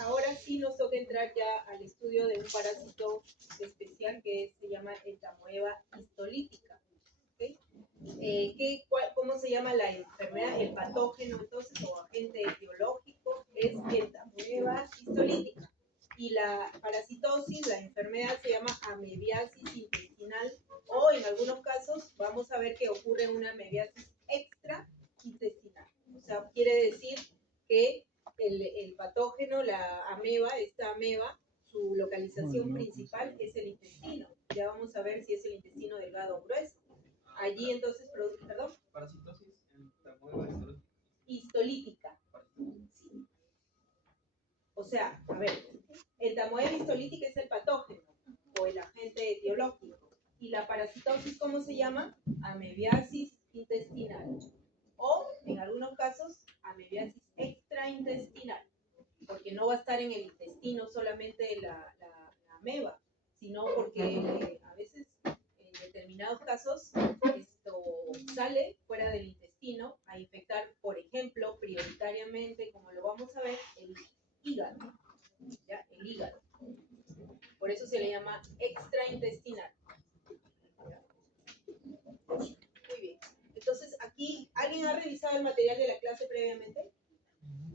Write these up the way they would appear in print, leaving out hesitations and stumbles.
ahora sí nos toca entrar ya al estudio de un parásito especial que se llama entamoeba histolítica. ¿Okay? ¿Cómo se llama la enfermedad? El patógeno, entonces, o agente etiológico es entamoeba histolítica. Y la parasitosis, la enfermedad se llama amebiasis intestinal, o en algunos casos vamos a ver que ocurre una amebiasis extraintestinal. O sea, quiere decir que el patógeno, la ameba, esta ameba, su localización principal es el intestino. Ya vamos a ver si es el intestino delgado o grueso. Allí entonces, perdón. Parasitosis entamoeba histolítica. Sí. O sea, a ver, entamoeba histolítica es el patógeno o el agente etiológico. Y la parasitosis, ¿cómo se llama? Amebiasis intestinal. O, en algunos casos, amebiasis extraintestinal. Porque no va a estar en el intestino solamente la ameba, sino porque a veces, en determinados casos, esto sale fuera del intestino a infectar, por ejemplo, prioritariamente, como lo vamos a ver, el hígado. ¿Ya? El hígado. Por eso se le llama extraintestinal. Muy bien. Entonces, aquí, ¿alguien ha revisado el material de la clase previamente?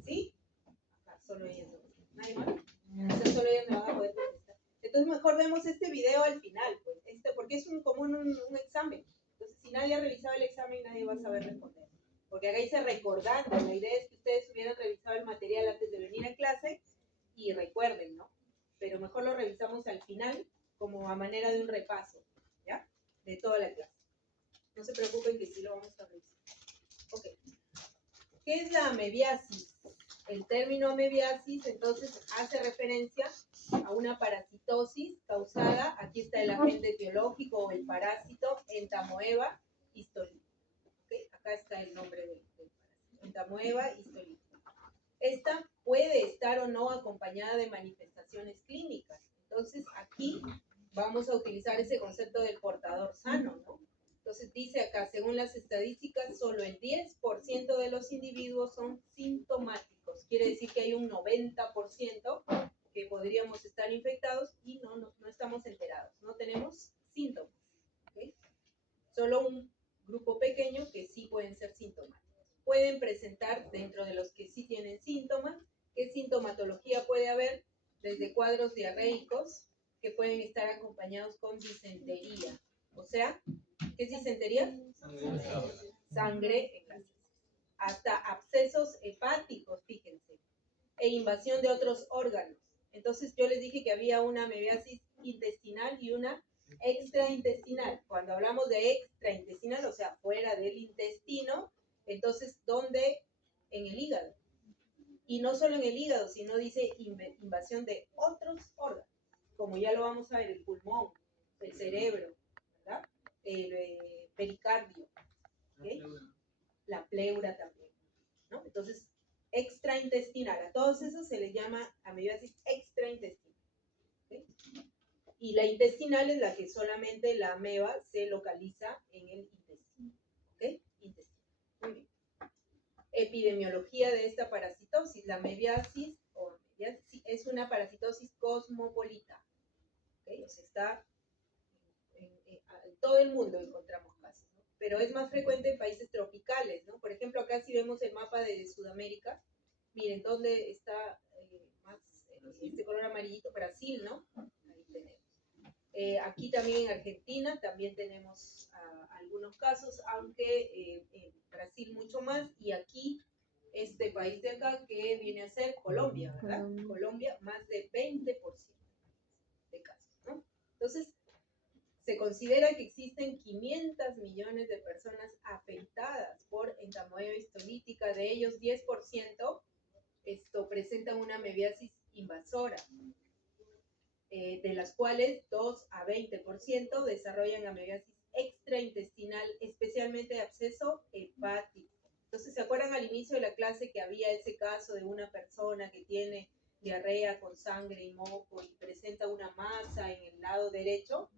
¿Sí? Acá, solo ellos dos. ¿Nadie más? Entonces, solo ellos me van a poder contestar. Entonces, mejor vemos este video al final, pues, porque es como un examen. Entonces, si nadie ha revisado el examen, nadie va a saber responder. Porque acá dice recordando. La idea es que ustedes hubieran revisado el material antes de venir a clase y recuerden, ¿no? Pero mejor lo revisamos al final como a manera de un repaso, ¿ya? De toda la clase. No se preocupen que sí lo vamos a revisar. Ok. ¿Qué es la amebiasis? El término amebiasis entonces hace referencia a una parasitosis causada, aquí está el agente etiológico o el parásito, entamoeba histolítica. ¿Okay? Acá está el nombre del parásito, entamoeba histolítica. Esta puede estar o no acompañada de manifestaciones clínicas. Entonces aquí vamos a utilizar ese concepto del portador sano, ¿no? Entonces dice acá, según las estadísticas, solo el 10% de los individuos son sintomáticos. Quiere decir que hay un 90% que podríamos estar infectados y no estamos enterados. No tenemos síntomas. ¿Okay? Solo un grupo pequeño que sí pueden ser sintomáticos. Pueden presentar, dentro de los que sí tienen síntomas, ¿qué sintomatología puede haber? Desde cuadros diarreicos, que pueden estar acompañados con disentería. O sea, ¿qué es disentería? Sangre en las heces. Hasta abscesos hepáticos, fíjense, e invasión de otros órganos. Entonces yo les dije que había una amebiasis intestinal y una extraintestinal. Cuando hablamos de extraintestinal, o sea, fuera del intestino, entonces, ¿dónde? En el hígado. Y no solo en el hígado, sino dice invasión de otros órganos, como ya lo vamos a ver, el pulmón, el cerebro, ¿verdad? El pericardio, ¿okay? La pleura también, ¿no? Entonces, extraintestinal, a todos esos se les llama amebiasis extraintestinal. ¿Okay? Y la intestinal es la que solamente la ameba se localiza en el intestino. ¿Ok? Intestino. Muy bien. Epidemiología de esta parasitosis. La amebiasis es una parasitosis cosmopolita. ¿Okay? O sea, está en todo el mundo encontramos casos, ¿no? Pero es más frecuente en países tropicales, ¿no? Por ejemplo, acá si vemos el mapa de Sudamérica, miren dónde está más este color amarillito, Brasil, ¿no? Ahí tenemos. Aquí también en Argentina también tenemos algunos casos, aunque en Brasil mucho más, y aquí, este país de acá que viene a ser Colombia, ¿verdad? Colombia, más de 20% de casos, ¿no? Entonces, se considera que existen 500 millones de personas afectadas por entamoeba histolítica, de ellos 10% presentan una amebiasis invasora, de las cuales 2 a 20% desarrollan amebiasis extraintestinal, especialmente de absceso hepático. Entonces, ¿se acuerdan al inicio de la clase que había ese caso de una persona que tiene diarrea con sangre y moco y presenta una masa en el lado derecho?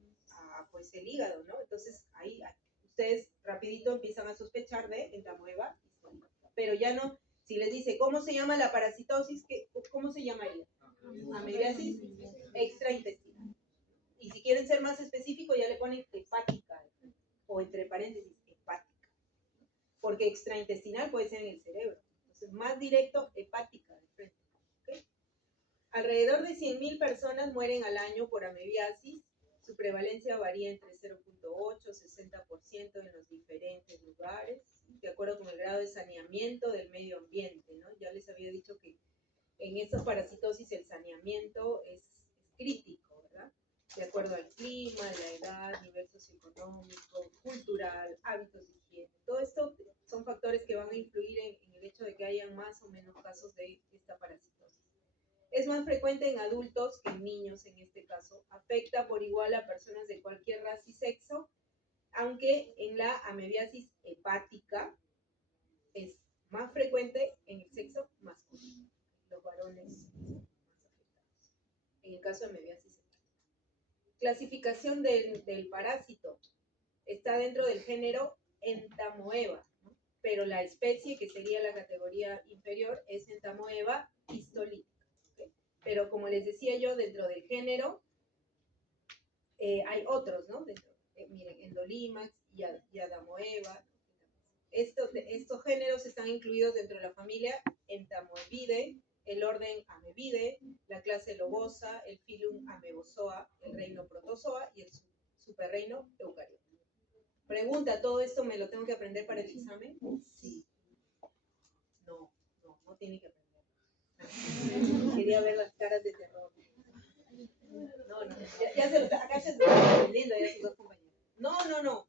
Pues el hígado, ¿no? Entonces, ahí ustedes rapidito empiezan a sospechar de entamoeba histolítica. Pero ya no Si les dice, ¿cómo se llama la parasitosis? ¿Cómo se llamaría? Amebiasis extraintestinal. Y si quieren ser más específicos, ya le ponen hepática, o entre paréntesis, hepática. Porque extraintestinal puede ser en el cerebro. Entonces, más directo, hepática de frente. ¿Okay? Alrededor de 100.000 personas mueren al año por amebiasis. Su prevalencia varía entre 0.8 y 60% en los diferentes lugares, de acuerdo con el grado de saneamiento del medio ambiente, ¿no? Ya les había dicho que en estas parasitosis el saneamiento es crítico, ¿verdad? De acuerdo al clima, la edad, nivel socioeconómico, cultural, hábitos de higiene. Todo esto son factores que van a influir en el hecho de que hayan más o menos casos de esta parasitosis. Es más frecuente en adultos que en niños en este caso. Afecta por igual a personas de cualquier raza y sexo, aunque en la amebiasis hepática es más frecuente en el sexo masculino. Los varones son más afectados. En el caso de amebiasis hepática. Clasificación del parásito. Está dentro del género Entamoeba, ¿no? Pero la especie, que sería la categoría inferior, es Entamoeba histolítica. Pero como les decía yo, dentro del género hay otros, ¿no? Miren, Endolimax y Adamoeba. Estos géneros están incluidos dentro de la familia Entamoebidae, el orden Amebidae, la clase Lobosa, el filum Amebozoa, el reino Protozoa y el superreino Eucariota. Pregunta, ¿todo esto me lo tengo que aprender para el examen? Sí. No tiene que aprender. Quería ver las caras de terror. Acá se están aprendiendo ya sus dos compañeros. No.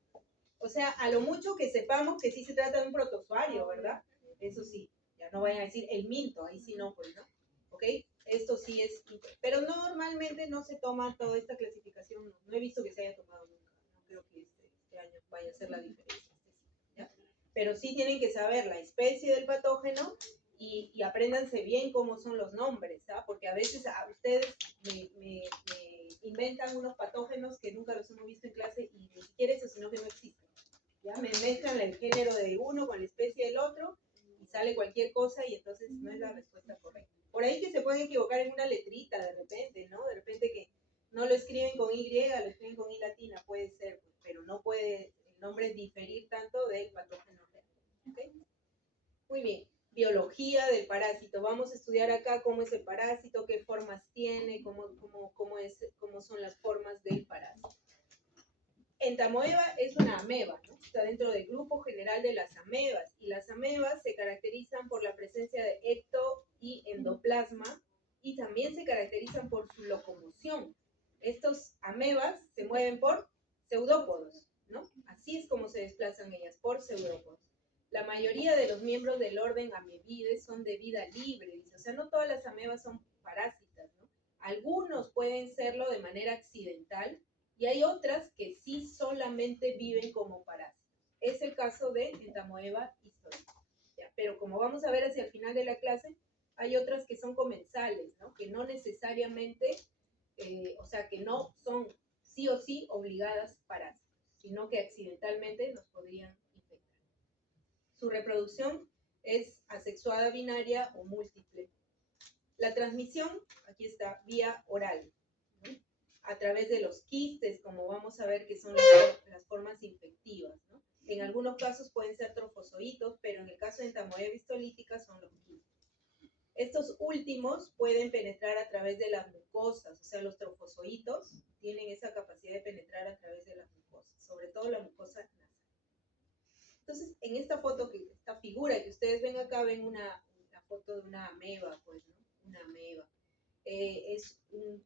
O sea, a lo mucho que sepamos que sí se trata de un protozoario, ¿verdad? Eso sí, ya no vayan a decir el minto, ahí sí no, pues, ¿no? ¿Ok? Esto sí es, pero normalmente no se toma toda esta clasificación, no he visto que se haya tomado nunca, no creo que este año vaya a ser la diferencia, ¿ya? Pero sí tienen que saber la especie del patógeno y apréndanse bien cómo son los nombres, ¿ah? Porque a veces a ustedes me inventan unos patógenos que nunca los hemos visto en clase y ni siquiera eso, sino que no existen. ¿Ya? Me mezclan el género de uno con la especie del otro y sale cualquier cosa y entonces no es la respuesta correcta. Por ahí que se pueden equivocar en una letrita de repente, ¿no? De repente que no lo escriben con Y, lo escriben con I latina, puede ser, pero no puede el nombre diferir tanto del patógeno real. ¿Okay? Muy bien. Biología del parásito. Vamos a estudiar acá cómo es el parásito, qué formas tiene, cómo son las formas del parásito. Entamoeba es una ameba, ¿no? Está dentro del grupo general de las amebas, y las amebas se caracterizan por la presencia de ecto y endoplasma, y también se caracterizan por su locomoción. Estos amebas se mueven por pseudópodos, ¿no? Así es como se desplazan ellas, por pseudópodos. La mayoría de los miembros del orden Amebides son de vida libre, dice. O sea, no todas las amebas son parásitas, ¿no? Algunos pueden serlo de manera accidental y hay otras que sí solamente viven como parásitos. Es el caso de Entamoeba histolítica. Pero como vamos a ver hacia el final de la clase, hay otras que son comensales, ¿no? Que no necesariamente, o sea, que no son sí o sí obligadas parásitos, sino que accidentalmente nos podrían infectar. Su reproducción es asexuada, binaria o múltiple. La transmisión, aquí está, vía oral, ¿no? A través de los quistes, como vamos a ver que son las formas infectivas, ¿no? En algunos casos pueden ser trofozoitos, pero en el caso de Entamoeba histolítica son los quistes. Estos últimos pueden penetrar a través de las mucosas, o sea, los trofozoitos tienen esa capacidad de penetrar a través de las mucosas, sobre todo la mucosa nasal. Entonces, en esta foto, esta figura que ustedes ven acá, ven una foto de una ameba, pues, ¿no? Una ameba. Es un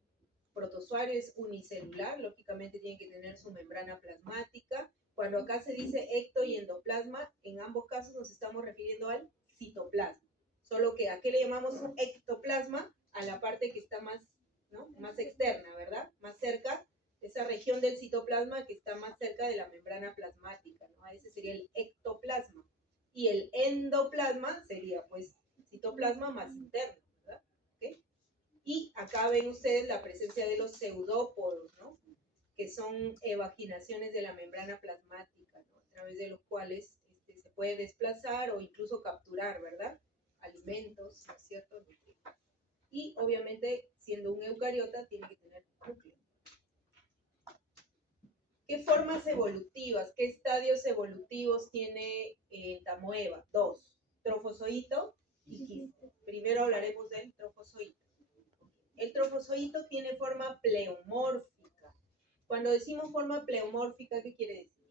protozoario, es unicelular, lógicamente tiene que tener su membrana plasmática. Cuando acá se dice ecto y endoplasma, en ambos casos nos estamos refiriendo al citoplasma. Solo que ¿a qué le llamamos un ectoplasma? A la parte que está más, ¿no? Más externa, ¿verdad? Más cerca, esa región del citoplasma que está más cerca de la membrana plasmática, ¿no? Ese sería el ectoplasma. Y el endoplasma sería, pues, citoplasma más interno, ¿verdad? ¿Okay? Y acá ven ustedes la presencia de los pseudópodos, ¿no? Que son evaginaciones de la membrana plasmática, ¿no? A través de los cuales se puede desplazar o incluso capturar, ¿verdad? alimentos, ¿no es cierto? Y obviamente, siendo un eucariota, tiene que tener núcleo. ¿Qué formas evolutivas, qué estadios evolutivos tiene Tamoeba? 2, trofozoito y quiste. Primero hablaremos del trofozoito. El trofozoito tiene forma pleomórfica. Cuando decimos forma pleomórfica, ¿qué quiere decir?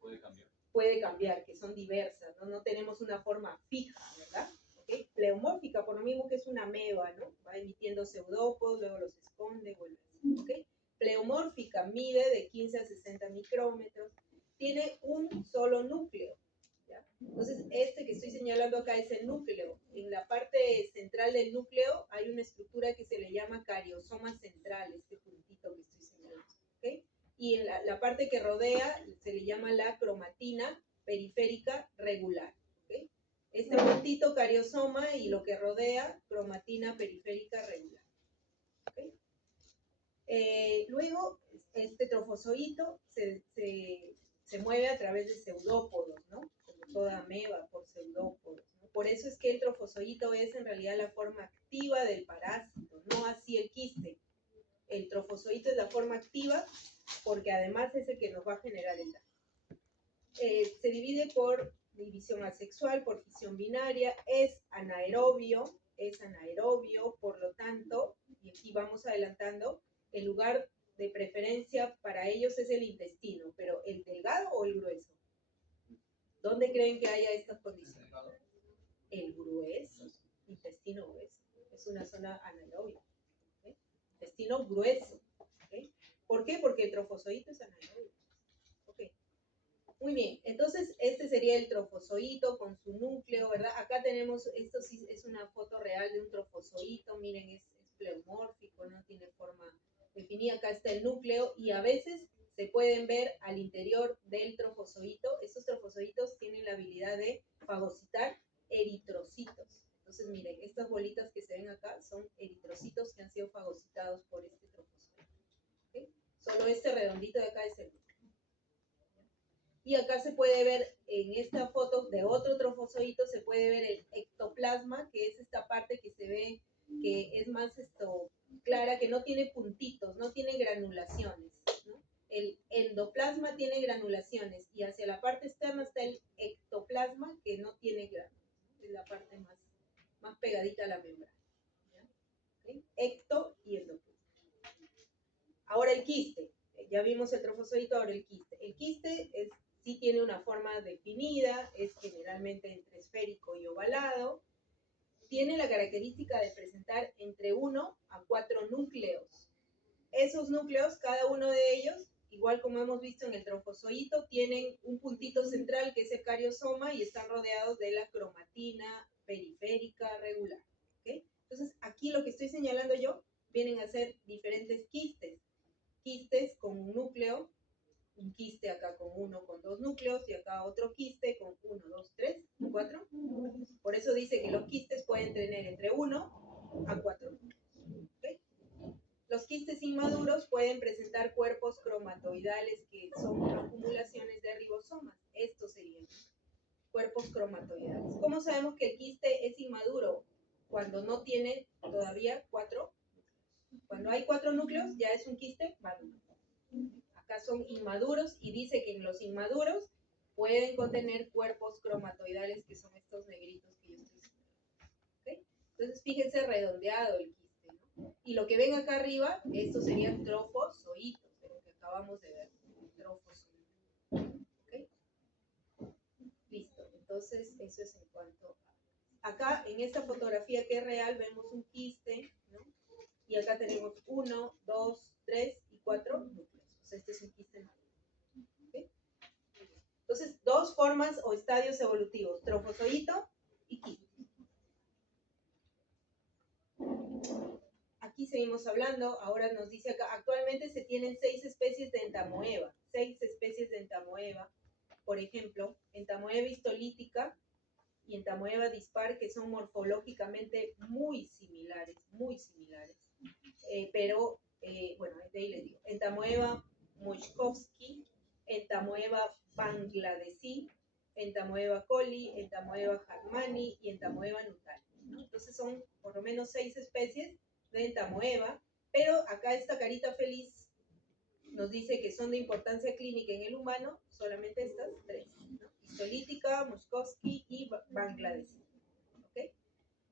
Puede cambiar. Puede cambiar, que son diversas, ¿no? No tenemos una forma fija, ¿verdad? ¿Okay? Pleomórfica, por lo mismo que es una ameba, ¿no? Va emitiendo pseudópodos, luego los esconde, vuelve así, ¿ok? Pleomórfica, mide de 15 a 60 micrómetros, tiene un solo núcleo, ¿ya? Entonces, este que estoy señalando acá es el núcleo. En la parte central del núcleo hay una estructura que se le llama cariosoma central, este puntito que estoy señalando, ¿ok? Y en la parte que rodea se le llama la cromatina periférica regular, ¿ok? Este puntito cariosoma y lo que rodea, cromatina periférica regular, ¿ok? Luego, este trofozoito se mueve a través de pseudópodos, ¿no? Como toda ameba, por pseudópodos, ¿no? Por eso es que el trofozoito es en realidad la forma activa del parásito, no así el quiste. El trofozoito es la forma activa porque además es el que nos va a generar el daño. Se divide por división asexual, por fisión binaria, es anaerobio, por lo tanto, y aquí vamos adelantando, el lugar de preferencia para ellos es el intestino, pero ¿el delgado o el grueso? ¿Dónde creen que haya estas condiciones? El grueso, intestino grueso, es una zona anaerobia, ¿okay? Intestino grueso, ¿okay? ¿Por qué? Porque el trofozoito es anaerobio. Okay. Muy bien, entonces este sería el trofozoito con su núcleo, ¿verdad? Acá tenemos, esto sí es una foto real de un trofozoito, miren, es pleomórfico, no tiene forma definida, acá está el núcleo y a veces se pueden ver al interior del trofozoito. Estos trofozoitos tienen la habilidad de fagocitar eritrocitos. Entonces miren, estas bolitas que se ven acá son eritrocitos que han sido fagocitados por este trofozoito. ¿Okay? Solo este redondito de acá es el núcleo. Y acá se puede ver en esta foto de otro trofozoito, se puede ver el ectoplasma, que es esta parte que se ve que es más clara, que no tiene puntitos, no tiene granulaciones, ¿no? El endoplasma tiene granulaciones y hacia la parte externa está el ectoplasma que no tiene gránulos, es la parte más pegadita a la membrana, ¿ya? ¿Okay? Ecto y endoplasma. Ahora el quiste, ya vimos el trofozoito, ahora el quiste. El quiste sí tiene una forma definida, es generalmente entre esférico y ovalado. Tiene la característica de presentar entre 1 a 4 núcleos. Esos núcleos, cada uno de ellos, igual como hemos visto en el trofozoito, tienen un puntito central que es el cariosoma y están rodeados de la cromatina periférica regular. ¿Okay? Entonces, aquí lo que estoy señalando yo vienen a ser diferentes quistes. Quistes con un núcleo, un quiste acá con 1, con 2 núcleos, y acá otro quiste con 1, 2, 3, 4. Por eso dice que los quistes pueden tener entre 1 a 4 núcleos. ¿Okay? Los quistes inmaduros pueden presentar cuerpos cromatoidales que son acumulaciones de ribosomas. Estos serían cuerpos cromatoidales. ¿Cómo sabemos que el quiste es inmaduro? Cuando no tiene todavía 4 núcleos. Cuando hay 4 núcleos ya es un quiste maduro. Acá son inmaduros y dice que en los inmaduros pueden contener cuerpos cromatoidales que son estos negritos que yo estoy señalando. ¿Okay? Entonces fíjense redondeado el quiste, ¿no? Y lo que ven acá arriba, estos serían trofozoitos, de lo que acabamos de ver, trofozoitos. ¿Okay? Listo, entonces eso es en cuanto a... Acá en esta fotografía que es real vemos un quiste, ¿no? Y acá tenemos 1, 2, 3 y 4 núcleos. Este es un quiste maduro. ¿Okay? Entonces, dos formas o estadios evolutivos, trofozoito y quiste. Aquí seguimos hablando, ahora nos dice acá, actualmente se tienen 6 especies de entamoeba, 6 especies de entamoeba, por ejemplo, entamoeba histolítica y entamoeba dispar, que son morfológicamente muy similares, pero, bueno, de ahí les digo, entamoeba Moshkovsky, entamoeba bangladesí, entamoeba coli, entamoeba harmani y entamoeba nuttall. ¿no? Entonces son por lo menos 6 especies de entamoeba, pero acá esta carita feliz nos dice que son de importancia clínica en el humano, solamente estas 3, ¿no? Histolítica, Muscovsky y Bangladesh. ¿Okay?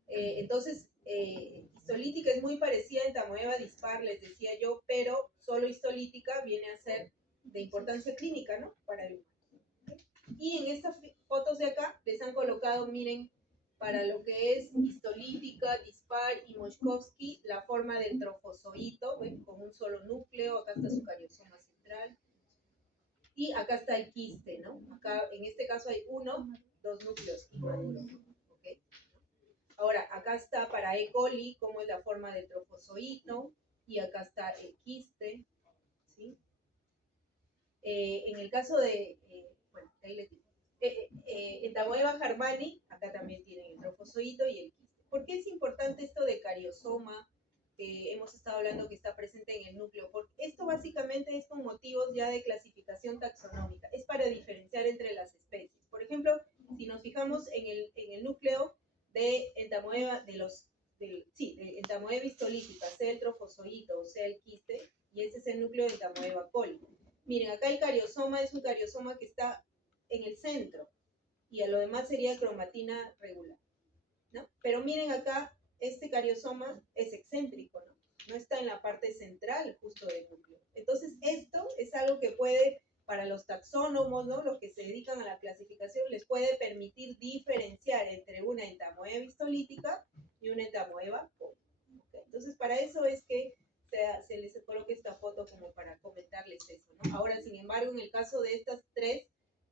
Entonces, histolítica es muy parecida a entamoeba dispar, les decía yo, pero solo histolítica viene a ser de importancia clínica, ¿no? Para el humano. ¿Okay? Y en estas fotos de acá les han colocado, miren, para lo que es histolítica, dispar y Muscovsky, la forma del trofozoito, ¿ven? Con un solo núcleo, acá está su cariosoma central. Y acá está el quiste, ¿no? Acá, en este caso hay 1, 2 núcleos inmaduros, ¿ok? Ahora, acá está para E. coli, cómo es la forma del trofozoito, y acá está el quiste, ¿sí? En el caso de, bueno, ahí les digo, Entamoeba harmani, acá también tienen el trofozoito y el quiste. ¿Por qué es importante esto de cariosoma? Que hemos estado hablando que está presente en el núcleo, porque esto básicamente es con motivos ya de clasificación taxonómica, es para diferenciar entre las especies. Por ejemplo, si nos fijamos en el núcleo de entamoeba, de entamoeba histolítica, sea el trofozoito o sea el quiste, y ese es el núcleo de entamoeba coli. Miren, acá el cariosoma es un cariosoma que está en el centro, y a lo demás sería cromatina regular, ¿no? Pero miren acá, este cariosoma es excéntrico, ¿no? No está en la parte central justo del núcleo. Entonces, esto es algo que puede, para los taxónomos, ¿no? Los que se dedican a la clasificación, les puede permitir diferenciar entre una entamoeba histolítica y una entamoeba coli. ¿Okay? Entonces, para eso es que se les coloca esta foto como para comentarles eso, ¿no? Ahora, sin embargo, en el caso de estas 3,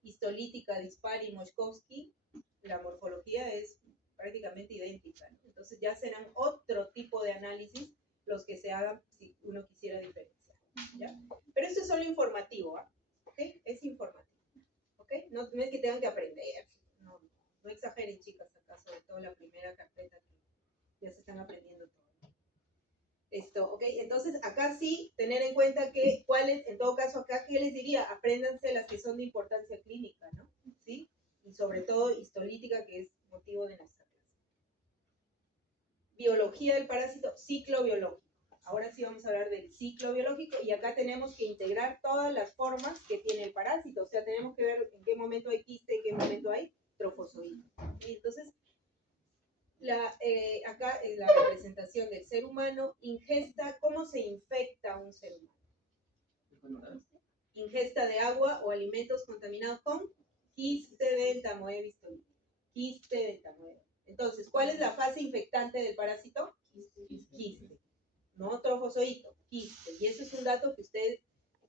histolítica, dispar y Muscovsky, la morfología es prácticamente idéntica, ¿no? Entonces ya serán otro tipo de análisis los que se hagan si uno quisiera diferenciar, ¿ya? Pero esto es solo informativo, ¿ah? ¿Ok? Es informativo, ¿ok? No es que tengan que aprender, no exageren, chicas, acá, sobre todo la primera carpeta que ya se están aprendiendo todo. Esto, ¿ok? Entonces, acá sí, tener en cuenta que, en todo caso, acá, ¿qué les diría? Apréndanse las que son de importancia clínica, ¿no? ¿Sí? Y sobre todo histolítica, que es motivo de nuestra clase. Biología del parásito, ciclo biológico. Ahora sí vamos a hablar del ciclo biológico y acá tenemos que integrar todas las formas que tiene el parásito. O sea, tenemos que ver en qué momento hay quiste, en qué momento hay trofozoito. Y entonces, acá es la representación del ser humano, ingesta, ¿cómo se infecta un ser humano? Ingesta de agua o alimentos contaminados con quiste de entamoeba histolítica. Quiste de entamoeba. Entonces, ¿cuál es la fase infectante del parásito? Quiste. No trofozoito, quiste. Y eso es un dato que ustedes,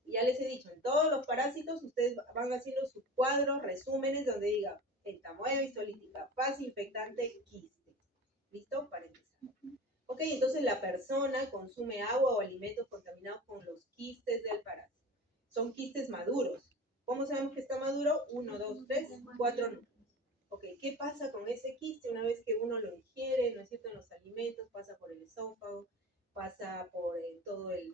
ya les he dicho, en todos los parásitos ustedes van haciendo sus cuadros, resúmenes, donde diga entamoeba histolítica, fase infectante, quiste. ¿Listo? Para empezar. Ok, entonces la persona consume agua o alimentos contaminados con los quistes del parásito. Son quistes maduros. ¿Cómo sabemos que está maduro? 1, 2, 3, 4 núcleos. Ok, ¿qué pasa con ese quiste una vez que uno lo ingiere, ¿no es cierto?, en los alimentos? Pasa por el esófago, pasa por todo el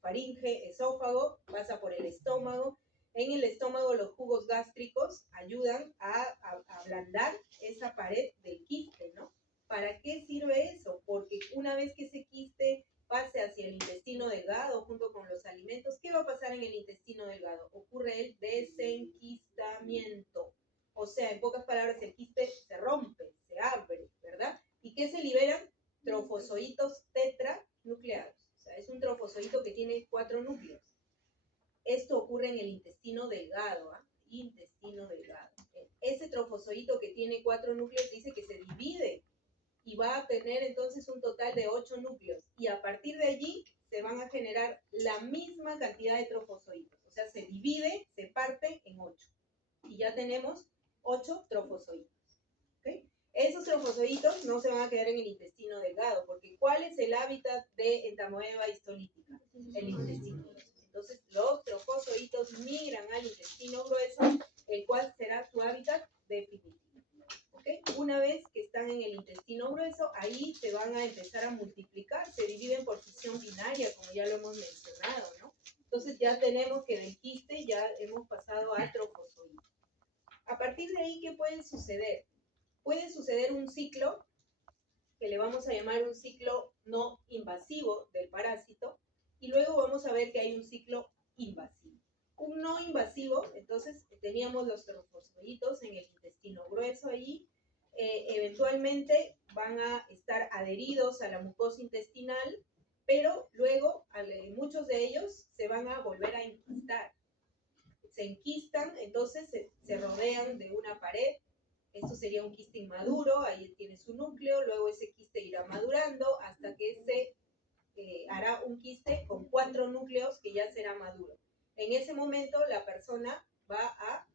faringe, esófago, pasa por el estómago. En el estómago los jugos gástricos ayudan a ablandar esa pared del quiste, ¿no? ¿Para qué sirve eso? Porque una vez que ese quiste pase hacia el intestino delgado junto con los alimentos, ¿qué va a pasar en el intestino delgado? Ocurre el desenquistamiento. O sea, en pocas palabras, el quiste se rompe, se abre, ¿verdad? ¿Y qué se liberan? Trofozoitos tetranucleados. O sea, es un trofozoito que tiene 4 núcleos. Esto ocurre en el intestino delgado, ¿ah? Intestino delgado. Ese trofozoito que tiene 4 núcleos dice que se divide y va a tener entonces un total de 8 núcleos. Y a partir de allí se van a generar la misma cantidad de trofozoitos. O sea, se divide, se parte en 8. Y ya tenemos 8 trofozoitos. ¿Okay? Esos trofozoitos no se van a quedar en el intestino delgado, porque ¿cuál es el hábitat de entamoeba histolítica? El intestino grueso. Entonces, los trofozoitos migran al intestino grueso, el cual será su hábitat definitivo. ¿Okay? Una vez que están en el intestino grueso, ahí se van a empezar a multiplicar, se dividen por fisión binaria, como ya lo hemos mencionado, ¿no? Entonces ya tenemos que del quiste ya hemos pasado a trofozoito. A partir de ahí, ¿qué puede suceder? puede suceder un ciclo que le vamos a llamar un ciclo no invasivo del parásito, y luego vamos a ver que hay un ciclo invasivo. Un no invasivo, entonces teníamos los trofozoitos en el intestino grueso allí, eventualmente van a estar adheridos a la mucosa intestinal, pero luego muchos de ellos se van a volver a enquistar. Se enquistan, entonces se rodean de una pared. Esto sería un quiste inmaduro, ahí tiene su núcleo, luego ese quiste irá madurando hasta que se hará un quiste con 4 núcleos que ya será maduro. En ese momento la persona va a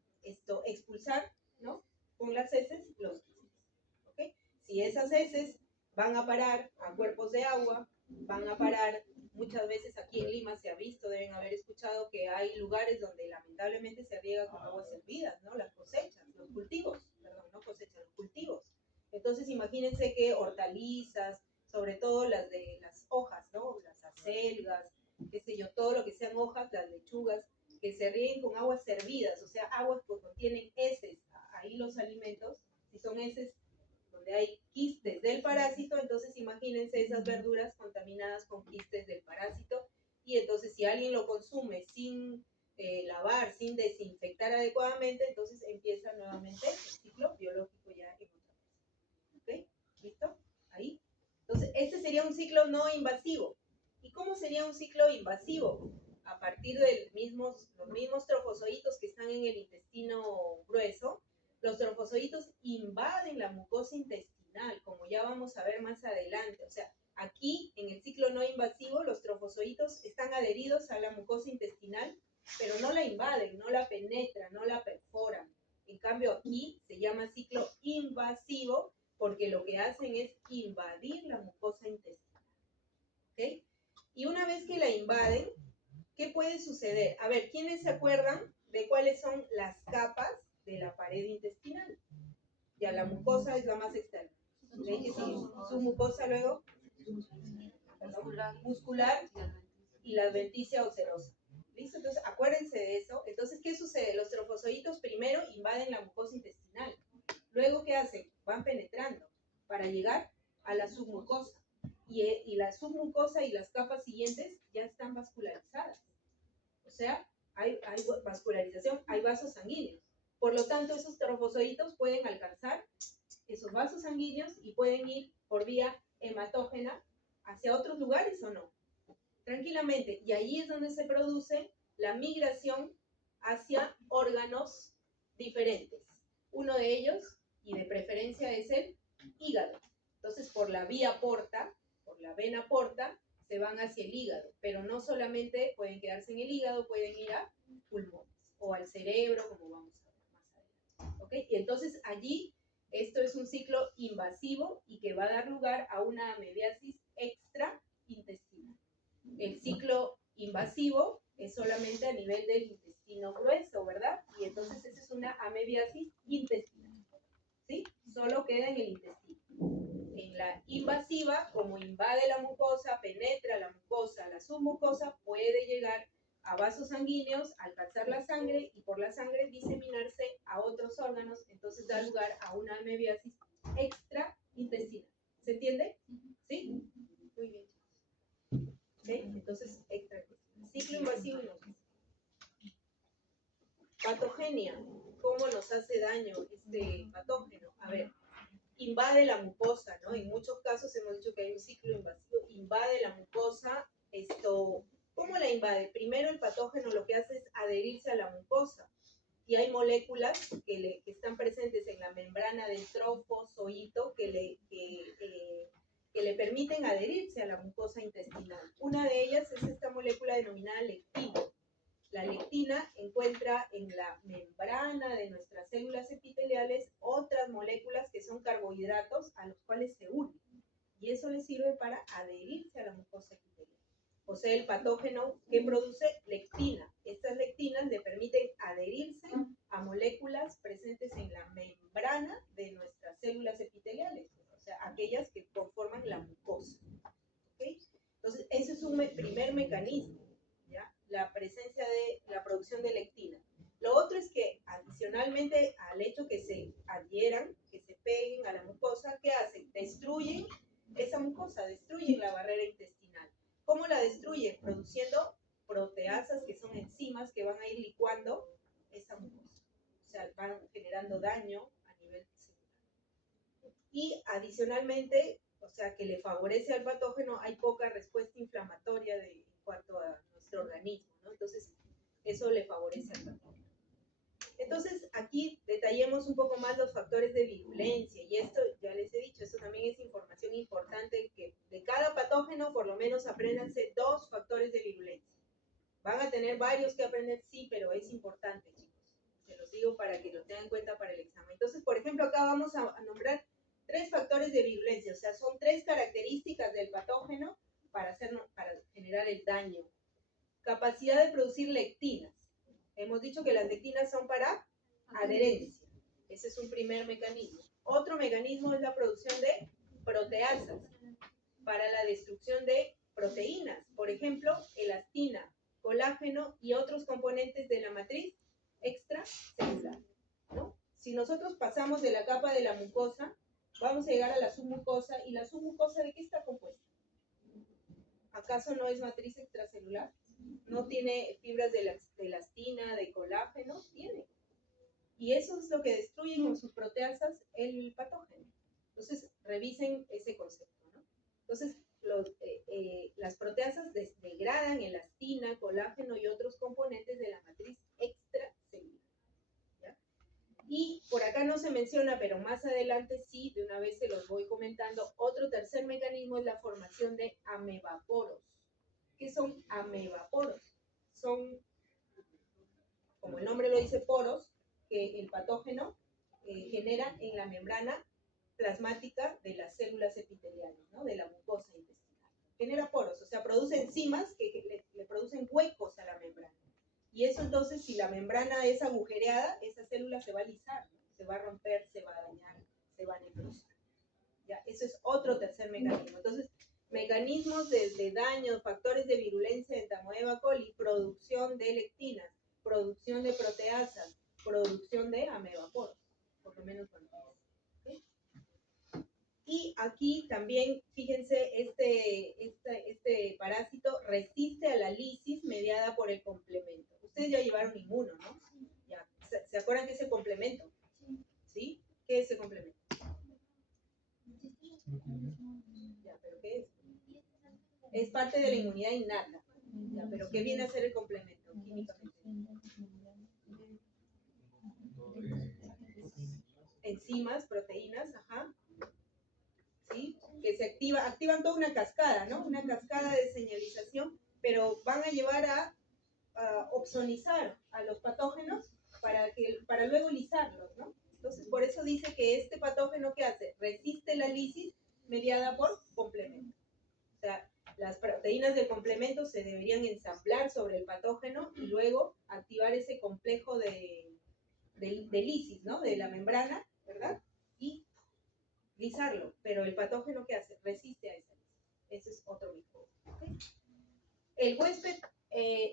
expulsar, ¿no?, con las heces los quistes. ¿Okay? Si esas heces van a parar a cuerpos de agua, van a parar, muchas veces aquí en Lima se ha visto, deben haber escuchado que hay lugares donde lamentablemente se riega con aguas hervidas, ¿no? Las cosechas, los cultivos, perdón, no cosechas, los cultivos. Entonces imagínense que hortalizas, sobre todo las de las hojas, ¿no? Las acelgas, qué sé yo, todo lo que sean hojas, las lechugas, que se rieguen con aguas hervidas, o sea, aguas que contienen heces, ahí los alimentos, si son heces donde hay quistes del parásito, entonces imagínense esas verduras contaminadas con quistes del parásito, y entonces si alguien lo consume sin lavar, sin desinfectar adecuadamente, entonces empieza nuevamente el ciclo biológico ya en otra persona. ¿Ok? ¿Listo? Ahí. Entonces, este sería un ciclo no invasivo. ¿Y cómo sería un ciclo invasivo? A partir de los mismos trofozoitos que están en el intestino grueso, los trofozoitos invaden la mucosa intestinal, como ya vamos a ver más adelante. O sea, aquí en el ciclo no invasivo, los trofozoitos están adheridos a la mucosa intestinal, pero no la invaden, no la penetran, no la perforan. En cambio, aquí se llama ciclo invasivo porque lo que hacen es invadir la mucosa intestinal. ¿Ok? Y una vez que la invaden, ¿qué puede suceder? A ver, ¿quiénes se acuerdan de cuáles son las capas de la pared intestinal? Ya, la mucosa es la más externa. ¿De ahí que sigue? Su mucosa luego, muscular y la adventicia o serosa. ¿Listo? Entonces, acuérdense de eso. Entonces, ¿qué sucede? Los trofozoitos primero invaden la mucosa intestinal. Luego, ¿qué hacen? Van penetrando para llegar a la submucosa. Y la submucosa y las capas siguientes ya están vascularizadas. O sea, hay vascularización, hay vasos sanguíneos. Por lo tanto, esos trofozoitos pueden alcanzar esos vasos sanguíneos y pueden ir por vía hematógena hacia otros lugares o no. Tranquilamente. Y ahí es donde se produce la migración hacia órganos diferentes. Uno de ellos, y de preferencia, es el hígado. Entonces, por la vía porta, por la vena porta, se van hacia el hígado. Pero no solamente pueden quedarse en el hígado, pueden ir a pulmones o al cerebro, como vamos a ver más adelante. ¿Ok? Y entonces allí, esto es un ciclo invasivo y que va a dar lugar a una amebiasis extraintestinal. El ciclo invasivo es solamente a nivel del intestino grueso, ¿verdad? Y entonces esa es una amebiasis intestinal, ¿sí? Solo queda en el intestino. En la invasiva, como invade la mucosa, penetra la mucosa, la submucosa, puede llegar a vasos sanguíneos, alcanzar la sangre y por la sangre diseminarse a otros órganos, entonces da lugar a una amebiasis extraintestinal. ¿Se entiende? ¿Sí? Muy bien. ¿Sí? Entonces, ciclo invasivo y no. Patogenia. ¿Cómo nos hace daño este patógeno? A ver, invade la mucosa, ¿no? En muchos casos hemos dicho que hay un ciclo invasivo, invade la mucosa. ¿Cómo la invade? Primero el patógeno lo que hace es adherirse a la mucosa. Y hay moléculas que están presentes en la membrana del trofozoito que le permiten adherirse a la mucosa intestinal. Una de ellas es esta molécula denominada lectina. La lectina encuentra en la membrana de nuestras células epiteliales otras moléculas que son carbohidratos a los cuales se unen. Y eso le sirve para adherirse a la mucosa epitelial. O sea, el patógeno que produce lectina. Estas lectinas le permiten adherirse a moléculas presentes en la membrana de nuestras células epiteliales. O sea, aquellas que conforman la mucosa. ¿Okay? Entonces, ese es un primer mecanismo, ¿ya? La presencia de la producción de lectina. Lo otro es que adicionalmente al hecho que se adhieran, que se peguen a la mucosa, ¿qué hacen? Destruyen esa mucosa, destruyen la barrera intestinal. ¿Cómo la destruyen? Produciendo proteasas, que son enzimas que van a ir licuando esa mucosa. O sea, van generando daño a nivel celular. Y adicionalmente, o sea, que le favorece al patógeno, hay poca respuesta inflamatoria en cuanto a nuestro organismo, ¿no? Entonces, eso le favorece al patógeno. Entonces, aquí detallemos un poco más los factores de virulencia, y esto ya les he dicho, esto también es información importante, que de cada patógeno por lo menos apréndanse 2 factores de virulencia. Van a tener varios que aprender, sí, pero es importante, chicos. Se los digo para que lo tengan en cuenta para el examen. Entonces, por ejemplo, acá vamos a nombrar 3 factores de virulencia, o sea, son 3 características del patógeno para generar el daño. Capacidad de producir lectinas. Hemos dicho que las lectinas son para adherencia. Ese es un primer mecanismo. Otro mecanismo es la producción de proteasas para la destrucción de proteínas. Por ejemplo, elastina, colágeno y otros componentes de la matriz extracelular, ¿no? Si nosotros pasamos de la capa de la mucosa, vamos a llegar a la submucosa. ¿Y la submucosa de qué está compuesta? ¿Acaso no es matriz extracelular? ¿No tiene fibras de elastina, de colágeno? Tiene. Y eso es lo que destruye con sus proteasas el patógeno. Entonces, revisen ese concepto, ¿no? Entonces, las proteasas degradan elastina, colágeno y otros componentes de la matriz extracelular, ¿ya? Y por acá no se menciona, pero más adelante sí, de una vez se los voy comentando. Otro tercer mecanismo es la formación de amebaporos. ¿Qué son amebaporos? Son, como el nombre lo dice, poros que el patógeno genera en la membrana plasmática de las células epiteliales, ¿no? De la mucosa intestinal. Genera poros, o sea, produce enzimas que le producen huecos a la membrana. Y eso entonces, si la membrana es agujereada, esa célula se va a lisar, ¿no? Se va a romper, se va a dañar, se va a necrosar. ¿Ya? Eso es otro tercer mecanismo. Entonces, mecanismos de daño, factores de virulencia en Entamoeba coli, producción de lectinas, producción de proteasas, producción de amebaporos, por lo menos con ¿sí? Y aquí también, fíjense, este parásito resiste a la lisis mediada por el complemento. Ustedes ya llevaron inmuno, ¿no? Ya. ¿Se acuerdan que es el complemento? ¿Sí? ¿Qué es el complemento? Ya, ¿pero qué es? Es parte de la inmunidad innata. Ya, ¿pero qué viene a ser el complemento químicamente? Enzimas, proteínas, ajá. ¿Sí? Que se activan toda una cascada, ¿no? Una cascada de señalización, pero van a llevar a opsonizar a los patógenos para luego lisarlos, ¿no? Entonces, por eso dice que este patógeno, ¿qué hace? Resiste la lisis mediada por complemento. O sea, las proteínas del complemento se deberían ensamblar sobre el patógeno y luego activar ese complejo de lisis, ¿no? De la membrana, ¿verdad? Y lisarlo. Pero el patógeno, ¿qué hace? Resiste a esa lisis. Ese es otro mito. ¿Okay? El huésped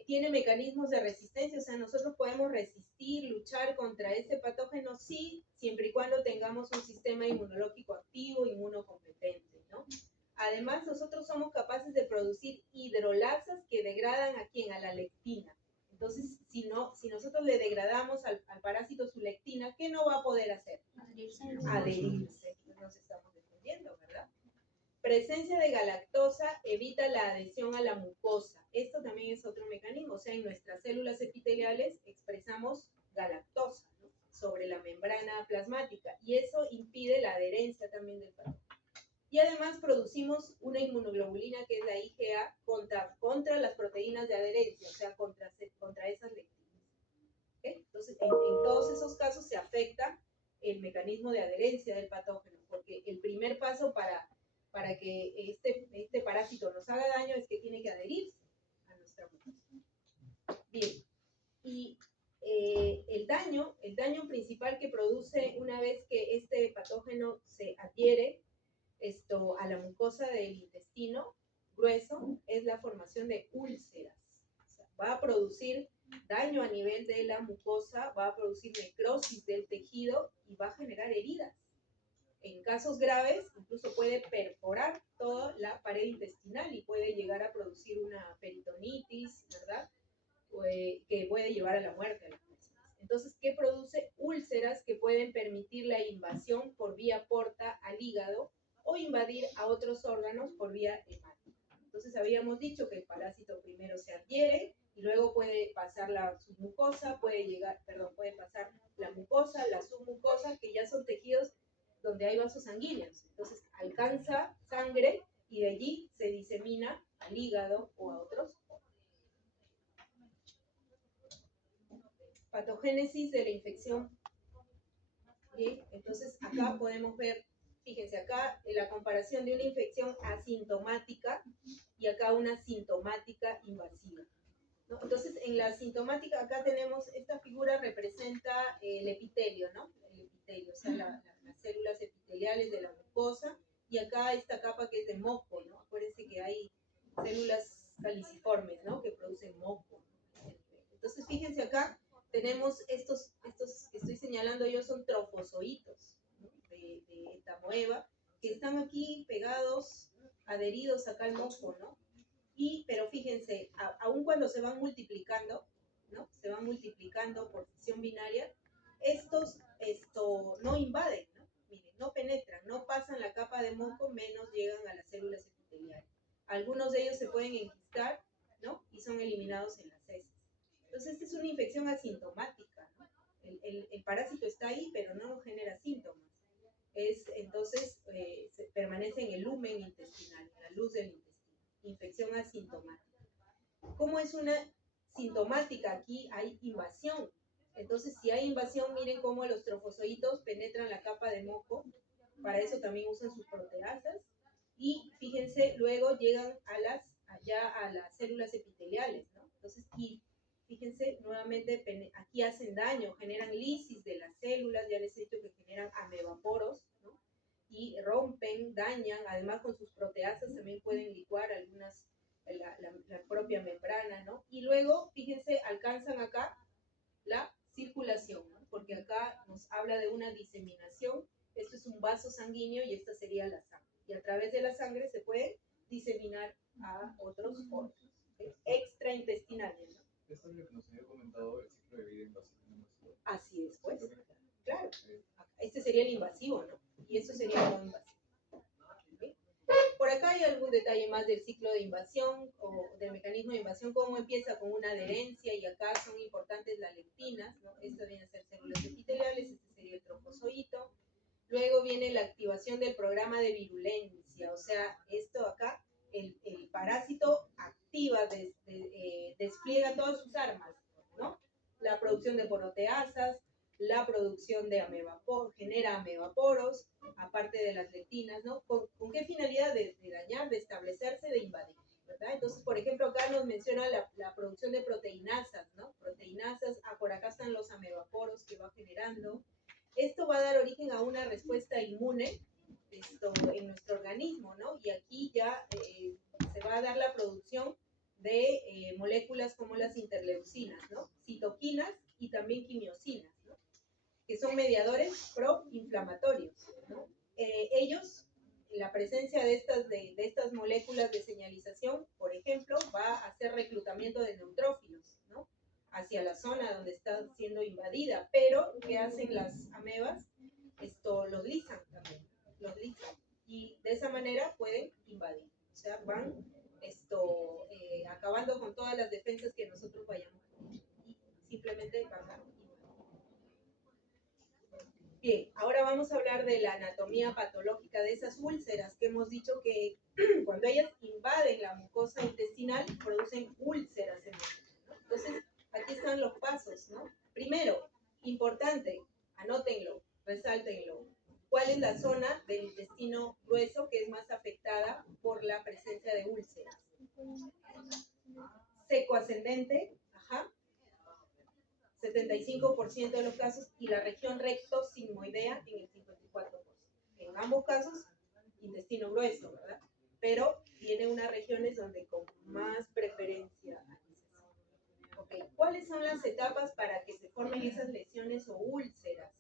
tiene mecanismos de resistencia, o sea, nosotros podemos resistir, luchar contra este patógeno, sí, siempre y cuando tengamos un sistema inmunológico activo, inmunocompetente, ¿no? Además, nosotros somos capaces de producir hidrolasas que degradan ¿a quién? A la lectina. Entonces, si nosotros le degradamos al parásito su lectina, ¿qué no va a poder hacer? Adherirse. Nos estamos defendiendo, ¿verdad? Presencia de galactosa evita la adhesión a la mucosa. Esto también es otro mecanismo. O sea, en nuestras células epiteliales expresamos galactosa, ¿no? Sobre la membrana plasmática. Y eso impide la adherencia también del patógeno. Y además producimos una inmunoglobulina que es la IgA contra las proteínas de adherencia, o sea, contra esas lectinas. ¿Okay? Entonces, en todos esos casos se afecta el mecanismo de adherencia del patógeno, porque el primer paso para que este parásito nos haga daño es que tiene que adherirse a nuestra mucosa. Bien, y el daño principal que produce una vez que este patógeno se adhiere a la mucosa del intestino grueso es la formación de úlceras. O sea, va a producir daño a nivel de la mucosa, va a producir necrosis del tejido y va a generar heridas. En casos graves, incluso puede perforar toda la pared intestinal y puede llegar a producir una peritonitis, ¿verdad? Que puede llevar a la muerte a las personas. Entonces, ¿qué produce? Úlceras que pueden permitir la invasión por vía porta al hígado o invadir a otros órganos por vía hemática. Entonces, habíamos dicho que el parásito primero se adhiere y luego puede pasar la submucosa, puede pasar la mucosa, la submucosa, que ya son tejidos donde hay vasos sanguíneos. Entonces, alcanza sangre y de allí se disemina al hígado o a otros órganos. Patogénesis de la infección. Bien, entonces acá podemos ver, fíjense acá, la comparación de una infección asintomática y acá una sintomática invasiva, ¿no? Entonces, en la sintomática, acá tenemos, esta figura representa el epitelio, ¿no? El epitelio, o sea, las células epiteliales de la mucosa, y acá esta capa que es de moco, ¿no? Acuérdense que hay células caliciformes, ¿no? Que producen moco. Entonces, fíjense acá, tenemos estos que estoy señalando yo, son trofozoitos, ¿no? de esta amoeba, que están aquí pegados, adheridos acá al moco, ¿no? Pero fíjense, aun cuando se van multiplicando, ¿no? Se van multiplicando por fisión binaria, estos no invaden, ¿no? Miren, no penetran, no pasan la capa de moco, menos llegan a las células epiteliales. Algunos de ellos se pueden enquistar, ¿no? Y son eliminados en las heces. Entonces, esta es una infección asintomática, ¿no? El parásito está ahí, pero no genera síntomas. Entonces, permanece en el lumen intestinal, en la luz del intestino. Infección asintomática. ¿Cómo es una sintomática? Aquí hay invasión. Entonces, si hay invasión, miren cómo los trofozoitos penetran la capa de moco. Para eso también usan sus proteasas. Y fíjense, luego llegan a las células epiteliales, ¿no? Entonces, fíjense, nuevamente aquí hacen daño, generan lisis de las células, ya les he dicho que generan amebaporos, ¿no? Y rompen, dañan, además con sus proteasas también pueden licuar algunas, la propia membrana, ¿no? Y luego, fíjense, alcanzan acá la circulación, ¿no? Porque acá nos habla de una diseminación, esto es un vaso sanguíneo y esta sería la sangre. Y a través de la sangre se puede diseminar a otros órganos, ¿okay? Extraintestinales, ¿no? Esto es lo que nos había comentado el ciclo de vida invasivo. Así es, pues. Claro. Este sería el invasivo, ¿no? Y eso sería el no invasivo. ¿Okay? Por acá hay algún detalle más del ciclo de invasión o del mecanismo de invasión, cómo empieza con una adherencia, y acá son importantes las lectinas, ¿no? Estas vienen a ser células epiteliales, este sería el trofozoito. Luego viene la activación del programa de virulencia, o sea, esto acá, el parásito activa, despliega todas sus armas, ¿no? La producción de proteasas, la producción de amebaporos, genera amebaporos, aparte de las lectinas, ¿no? ¿Con qué finalidad? De dañar, de establecerse, de invadir, ¿verdad? Entonces, por ejemplo, acá nos menciona la producción de proteinasas, ¿no? Proteinasas, por acá están los amebaporos que va generando. Esto va a dar origen a una respuesta inmune en nuestro organismo, ¿no? Y aquí ya se va a dar la producción de moléculas como las interleucinas, ¿no? Citoquinas y también quimiosinas, ¿no? Que son mediadores proinflamatorios, ¿no? Ellos, la presencia de estas moléculas de señalización, por ejemplo, va a hacer reclutamiento de neutrófilos, ¿no? Hacia la zona donde está siendo invadida, pero ¿qué hacen las amebas? Los lisan también, los lisan, y de esa manera pueden invadir, o sea, van acabando con todas las defensas que nosotros vayamos a tener, y simplemente van a invadir. Bien, ahora vamos a hablar de la anatomía patológica de esas úlceras, que hemos dicho que cuando ellas invaden la mucosa intestinal, producen úlceras en nosotros, ¿no? Entonces, aquí están los pasos, ¿no? Primero, importante, anótenlo, resáltenlo. ¿Cuál es la zona del intestino grueso que es más afectada por la presencia de úlceras? Seco ascendente, ajá, 75% de los casos, y la región recto-sigmoidea en el 54%. En ambos casos, intestino grueso, ¿verdad? Pero tiene unas regiones donde con más preferencia. Okay. ¿Cuáles son las etapas para que se formen esas lesiones o úlceras?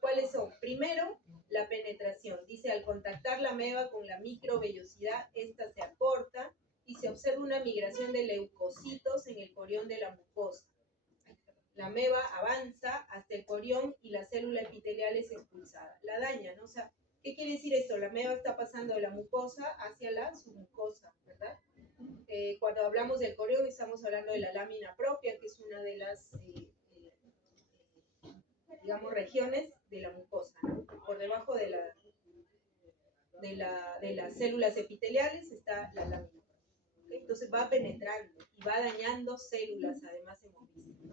¿Cuáles son? Primero, la penetración. Dice, al contactar la ameba con la microvellosidad, esta se acorta y se observa una migración de leucocitos en el corión de la mucosa. La ameba avanza hasta el corión y la célula epitelial es expulsada. La daña, ¿no? O sea, ¿qué quiere decir esto? La ameba está pasando de la mucosa hacia la submucosa, ¿verdad? Cuando hablamos del corión estamos hablando de la lámina propia, que es una de las, digamos, regiones de la mucosa, ¿no? Por debajo de las células epiteliales está la lámina. ¿Okay? Entonces va penetrando y va dañando células, además hemos visto.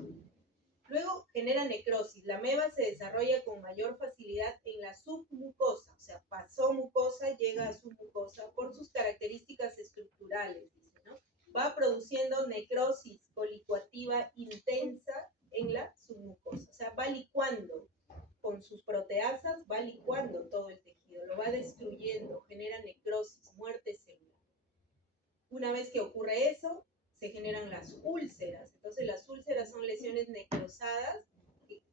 Luego genera necrosis. La ameba se desarrolla con mayor facilidad en la submucosa, o sea, pasó mucosa, llega a submucosa por sus características estructurales, dice, ¿no? Va produciendo necrosis colicuativa intensa en la submucosa, o sea, va licuando con sus proteasas, va licuando todo el tejido, lo va destruyendo, genera necrosis, muerte celular. Una vez que ocurre eso, se generan las úlceras. Entonces las úlceras son lesiones necrosadas que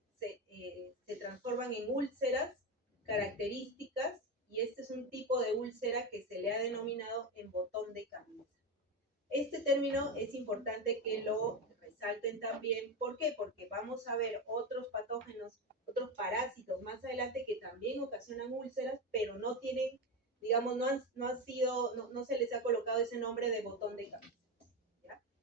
se transforman en úlceras características, y este es un tipo de úlcera que se le ha denominado en botón de camisa. Este término es importante que lo resalten también. ¿Por qué? Porque vamos a ver otros patógenos, otros parásitos más adelante que también ocasionan úlceras, pero no tienen, digamos, no se les ha colocado ese nombre de botón de camisa.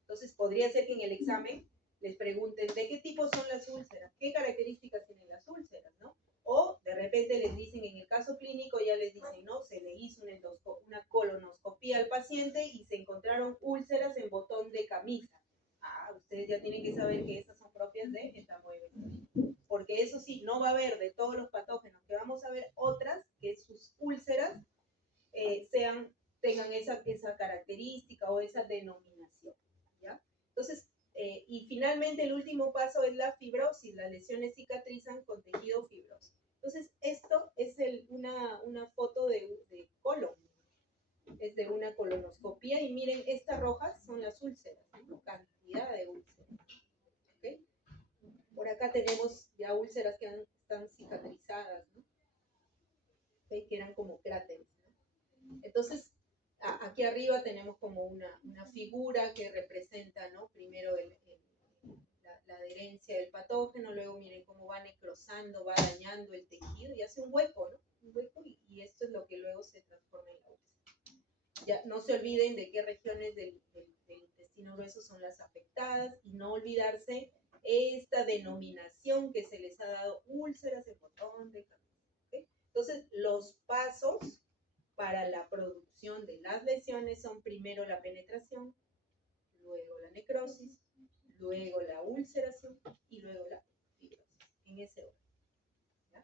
Entonces, podría ser que en el examen les pregunten de qué tipo son las úlceras, qué características tienen las úlceras, ¿no? O de repente les dicen, en el caso clínico ya les dicen, no, se le hizo una colonoscopía al paciente y se encontraron úlceras en botón de camisa. Ah, ustedes ya tienen que saber que esas son propias de entamoeba. Porque eso sí, no va a haber de todos los patógenos, que vamos a ver otras que sus úlceras tengan esa característica o esa denominación. ¿Ya? Entonces, y finalmente el último paso es la fibrosis. Las lesiones cicatrizan con tejido fibroso. Entonces, esto es una foto de colon. Es de una colonoscopía y miren, estas rojas son las úlceras, ¿no? Cantidad de úlceras. ¿Okay? Por acá tenemos ya úlceras que están cicatrizadas, ¿no? ¿Okay? Que eran como cráteres, ¿no? Entonces, aquí arriba tenemos como una figura que representa, ¿no? Primero la adherencia del patógeno, luego miren cómo va necrosando, va dañando el tejido y hace un hueco, ¿no? Un hueco, y esto es lo que luego se transforma en la úlcera. Ya no se olviden de qué regiones del intestino grueso son las afectadas, y no olvidarse esta denominación que se les ha dado, úlceras en botón de camisa. ¿Okay? Entonces, los pasos para la producción de las lesiones son primero la penetración, luego la necrosis, luego la ulceración y luego la fibrosis, en ese orden. ¿Ya?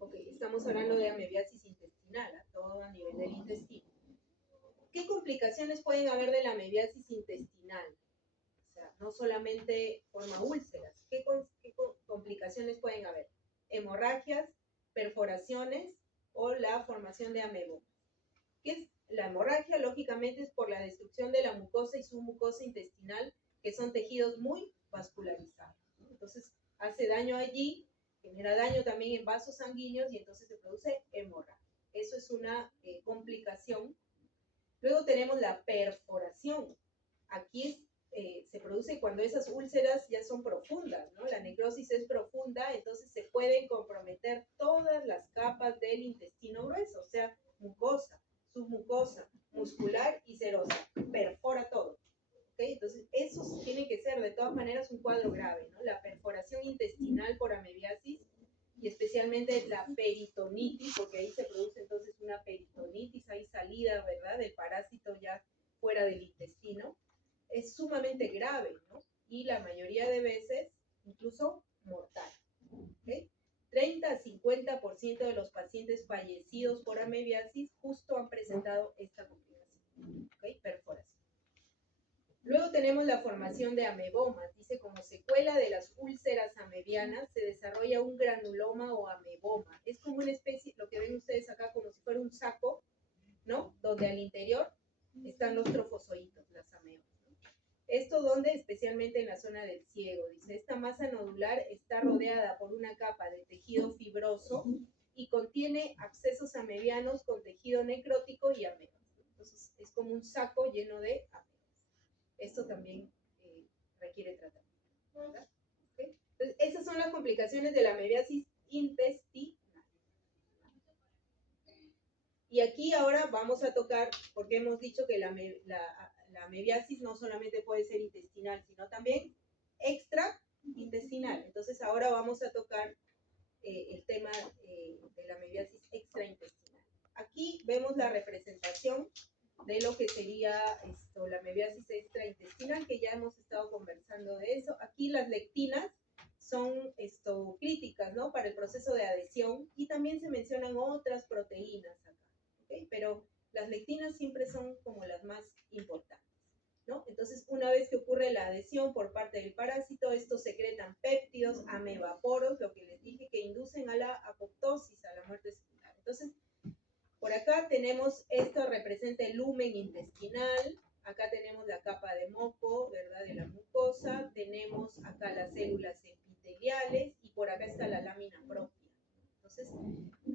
Ok, estamos hablando de amebiasis intestinal, a todo a nivel del intestino. ¿Qué complicaciones pueden haber de la amebiasis intestinal? O sea, no solamente forma úlceras, ¿qué complicaciones pueden haber? Hemorragias, perforaciones o la formación de amebomas. ¿Qué es la hemorragia? Lógicamente es por la destrucción de la mucosa y submucosa intestinal, que son tejidos muy vascularizados, ¿no? Entonces hace daño allí, genera daño también en vasos sanguíneos y entonces se produce hemorragia. Eso es una complicación. Luego tenemos la perforación. Aquí se produce cuando esas úlceras ya son profundas, ¿no? La necrosis es profunda, entonces se pueden comprometer todas las capas del intestino grueso, o sea, mucosa, submucosa, muscular y serosa. Perfora todo. ¿Okay? Entonces, eso tiene que ser de todas maneras un cuadro grave, ¿no? La perforación intestinal por amebiasis, y especialmente la peritonitis, porque ahí se produce entonces una peritonitis, hay salida, ¿verdad?, del parásito ya fuera del intestino, es sumamente grave, ¿no? Y la mayoría de veces incluso mortal. ¿Okay? 30 a 50% de los pacientes fallecidos por amebiasis justo han presentado esta complicación. ¿Okay? Perforación. Luego tenemos la formación de amebomas. Dice, como secuela de las úlceras amebianas se desarrolla un granuloma o ameboma. Es como una especie, lo que ven ustedes acá, como si fuera un saco, ¿no? Donde al interior están los trofozoitos, las amebas, ¿no? Esto donde especialmente especialmente en la zona del ciego. Dice, esta masa nodular está rodeada por una capa de tejido fibroso y contiene abscesos amebianos con tejido necrótico y amebas. Entonces, es como un saco lleno de amebas. Esto también requiere tratamiento, ¿verdad? ¿Okay? Entonces, esas son las complicaciones de la amebiasis intestinal. Y aquí ahora vamos a tocar, porque hemos dicho que la amebiasis no solamente puede ser intestinal, sino también extraintestinal. Entonces ahora vamos a tocar el tema de la amebiasis extraintestinal. Aquí vemos la representación de lo que sería la amebiasis extraintestinal, que ya hemos estado conversando de eso. Aquí las lectinas son críticas, ¿no?, para el proceso de adhesión, y también se mencionan otras proteínas acá, ¿okay? Pero las lectinas siempre son como las más importantes, ¿no? Entonces, una vez que ocurre la adhesión por parte del parásito, estos secretan péptidos, amebaporos, lo que les dije, que inducen a la apoptosis, a la muerte celular. Entonces, por acá tenemos, esto representa el lumen intestinal, acá tenemos la capa de moco, ¿verdad?, de la mucosa, tenemos acá las células epiteliales y por acá está la lámina propia. Entonces,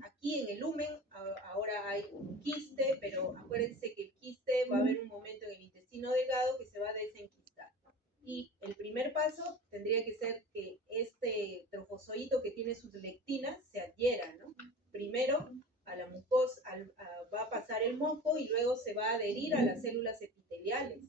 aquí en el lumen ahora hay un quiste, pero acuérdense que el quiste va a haber un momento en el intestino delgado que se va a desenquistar, ¿no? Y el primer paso tendría que ser que este trofozoito que tiene sus lectinas se adhiera, ¿no? Primero a la mucosa, va a pasar el moco y luego se va a adherir a las células epiteliales.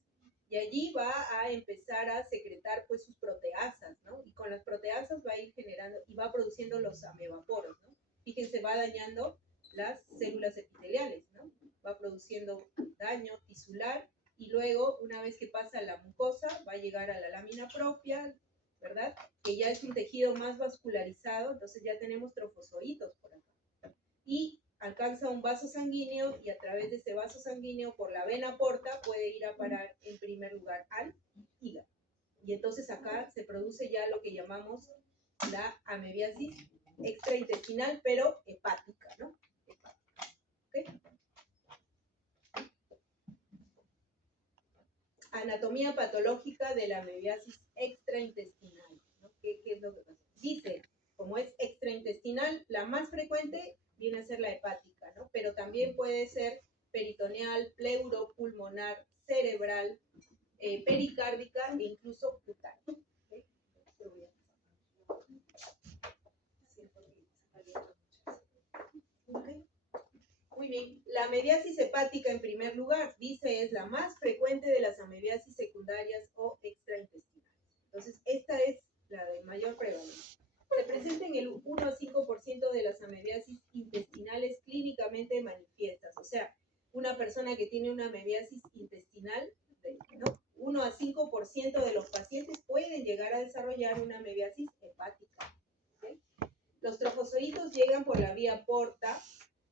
Y allí va a empezar a secretar pues sus proteasas, ¿no? Y con las proteasas va a ir generando y va produciendo los amebaporos, ¿no? Fíjense, va dañando las células epiteliales, ¿no? Va produciendo daño tisular y luego, una vez que pasa la mucosa, va a llegar a la lámina propia, ¿verdad? Que ya es un tejido más vascularizado, entonces ya tenemos trofozoitos por acá. Y alcanza un vaso sanguíneo y a través de ese vaso sanguíneo por la vena porta puede ir a parar en primer lugar al hígado. Y entonces acá se produce ya lo que llamamos la amebiasis extraintestinal, pero hepática, ¿no? Hepática. ¿Okay? Anatomía patológica de la amebiasis extraintestinal, ¿no? ¿Qué es lo que pasa? Dice, como es extraintestinal, la más frecuente viene a ser la hepática, ¿no? Pero también puede ser peritoneal, pleuro, pulmonar, cerebral, pericárdica e incluso cutánea. ¿Okay? ¿Okay? Muy bien, la amebiasis hepática en primer lugar, dice, es la más frecuente de las amebiasis secundarias o extraintestinales. Entonces, esta es la de mayor prevalencia. Se presenta en el 1 a 5% de las amebiasis intestinales clínicamente manifiestas. O sea, una persona que tiene una amebiasis intestinal, ¿no?, 1 a 5% de los pacientes pueden llegar a desarrollar una amebiasis hepática. ¿Okay? Los trofozoitos llegan por la vía porta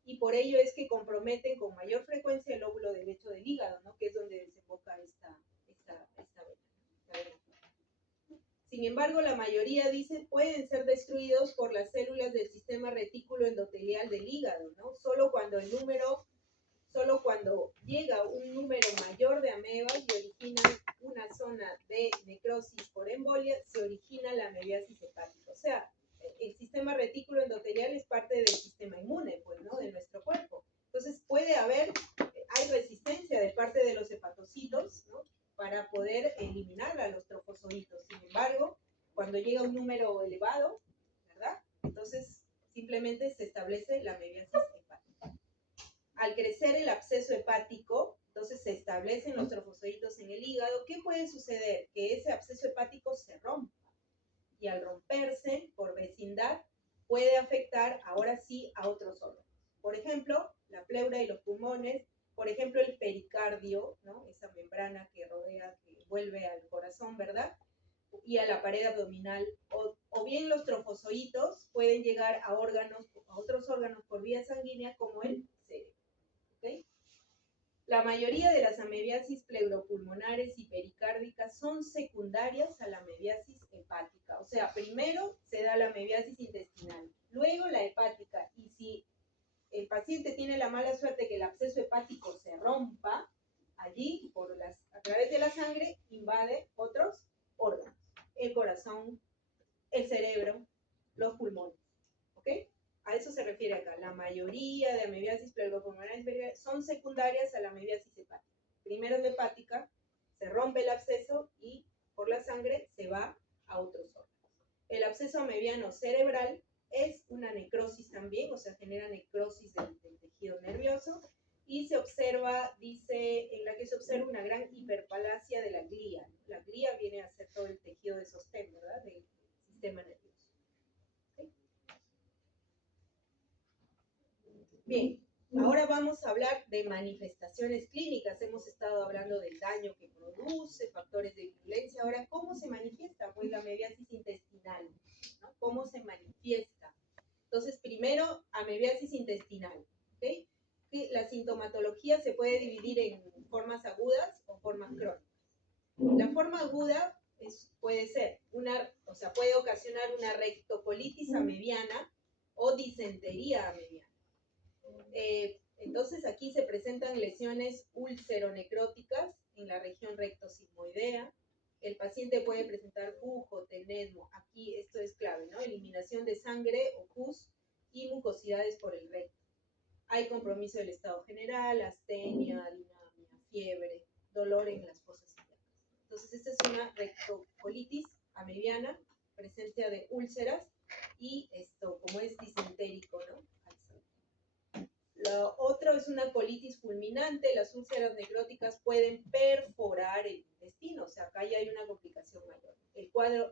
y por ello es que comprometen con mayor frecuencia el lóbulo derecho del hígado, ¿no?, que es donde desemboca esta vena. Sin embargo, la mayoría, dice, pueden ser destruidos por las células del sistema retículo endotelial del hígado, ¿no? Solo cuando llega un número mayor de amebas y originan una zona de necrosis por embolia, se origina la amebiasis hepática. O sea, el sistema retículo endotelial es parte del sistema inmune, pues, ¿no?, de nuestro cuerpo. Entonces, hay resistencia de parte de los hepatocitos, ¿no?, para poder eliminar a los trofozoitos. Sin embargo, cuando llega un número elevado, ¿verdad?, entonces simplemente se establece la amebiasis hepática. Al crecer el absceso hepático, entonces se establecen los trofozoitos en el hígado. ¿Qué puede suceder? Que ese absceso hepático se rompa. Y al romperse por vecindad, puede afectar ahora sí a otros órganos. Por ejemplo, la pleura y los pulmones, por ejemplo, el pericardio, ¿no?, esa membrana que rodea, que vuelve al corazón, ¿verdad?, y a la pared abdominal, o bien los trofozoitos pueden llegar a otros órganos por vía sanguínea, como el cerebro. ¿Okay? La mayoría de las amebiasis pleuropulmonares y pericárdicas son secundarias a la amebiasis hepática. O sea, primero se da la amebiasis intestinal, luego la hepática, y si el paciente tiene la mala suerte que el absceso hepático se rompa, allí, a través de la sangre, invade otros órganos. el corazón, el cerebro, los pulmones. ¿Ok? A eso se refiere acá. La mayoría de amebiasis pleuropulmonares son secundarias a la amebiasis hepática. Primero es la hepática, se rompe el absceso y por la sangre se va a otros órganos. El absceso amebiano cerebral es una necrosis también, o sea, genera necrosis del tejido nervioso y se observa, dice, en la que se observa una gran hiperplasia de la glía. La glía viene a ser todo el tejido de sostén, ¿verdad?, del sistema nervioso. ¿Sí? Bien, ahora vamos a hablar de manifestaciones clínicas. Hemos estado hablando del daño que produce, factores de virulencia. Ahora, ¿cómo se manifiesta? Pues la amebiasis intestinal, ¿no? ¿Cómo se manifiesta? Entonces, primero, amebiasis intestinal, ¿ok? Que la sintomatología se puede dividir en formas agudas o formas crónicas. La forma aguda puede ser puede ocasionar una rectocolitis amebiana o disentería amebiana. Entonces aquí se presentan lesiones ulceronecróticas en la región rectosigmoidea. El paciente puede presentar bujo, tenesmo. Aquí esto es clave, ¿no? Eliminación de sangre o pus y mucosidades por el recto. Hay compromiso del estado general, astenia, dinamia, fiebre, dolor en las fosas ilíacas. Entonces esta es una rectocolitis amebiana, presencia de úlceras y esto como es disentérico, ¿no? Lo otro es una colitis fulminante. Las úlceras necróticas pueden perforar el intestino, o sea, acá ya hay una complicación mayor.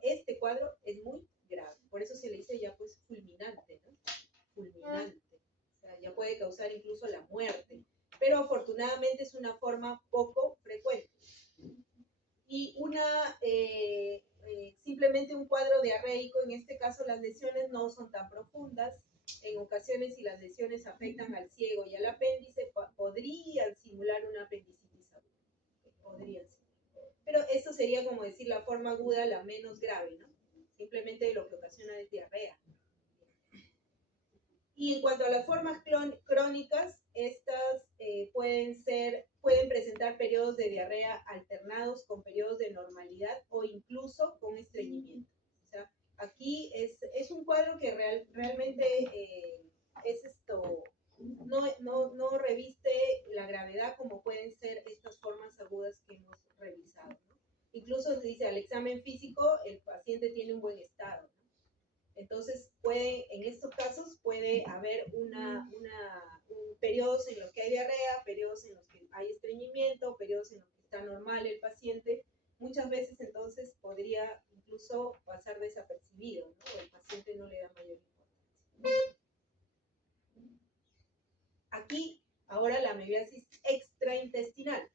Este cuadro es muy grave, por eso se le dice ya pues fulminante, ¿no? Fulminante, o sea, ya puede causar incluso la muerte, pero afortunadamente es una forma poco frecuente. Y simplemente un cuadro diarreico, en este caso las lesiones no son tan profundas. En ocasiones, si las lesiones afectan al ciego y al apéndice, podrían simular una apendicitis aguda. Podrían simular. Pero esto sería como decir la forma aguda, la menos grave, ¿no? Simplemente lo que ocasiona es diarrea. Y en cuanto a las formas crónicas, estas pueden presentar periodos de diarrea alternados con periodos de normalidad o incluso con estreñimiento. O sea, aquí es un cuadro que realmente no reviste la gravedad como pueden ser estas formas agudas que hemos revisado, ¿no? Incluso se dice al examen físico el paciente tiene un buen estado, ¿no? Entonces, en estos casos puede haber periodos en los que hay diarrea, periodos en los que hay estreñimiento, periodos en los que está normal el paciente. Muchas veces, entonces, podría incluso pasar desapercibido, ¿no? El paciente no le da mayor importancia. Aquí, ahora la amebiasis extraintestinal.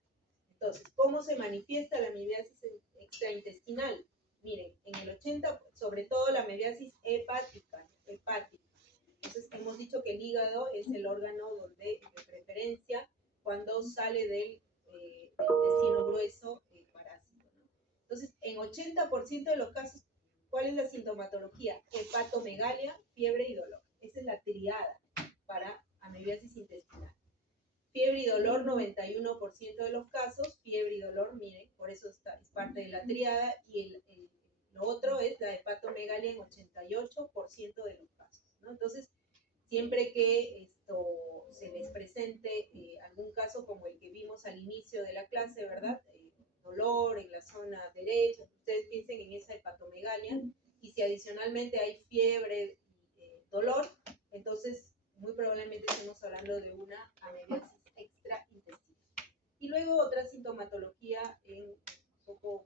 Entonces, ¿cómo se manifiesta la amebiasis extraintestinal? Miren, en el 80, sobre todo la amebiasis hepática. Entonces, hemos dicho que el hígado es el órgano de preferencia cuando sale del intestino grueso el parásito, ¿no? Entonces, en 80% de los casos, ¿cuál es la sintomatología? Hepatomegalia, fiebre y dolor. Esa es la triada para amebiasis intestinal. Fiebre y dolor, 91% de los casos. Fiebre y dolor, miren, por eso es parte de la triada. Y lo otro es la hepatomegalia en 88% de los casos, ¿no? Entonces, siempre que se les presente algún caso como el que vimos al inicio de la clase, ¿verdad? Dolor en la zona derecha, ustedes piensen en esa hepatomegalia. Y si adicionalmente hay fiebre y dolor, entonces muy probablemente estemos hablando de una amebiasis extraintestinal. Y luego otra sintomatología en un poco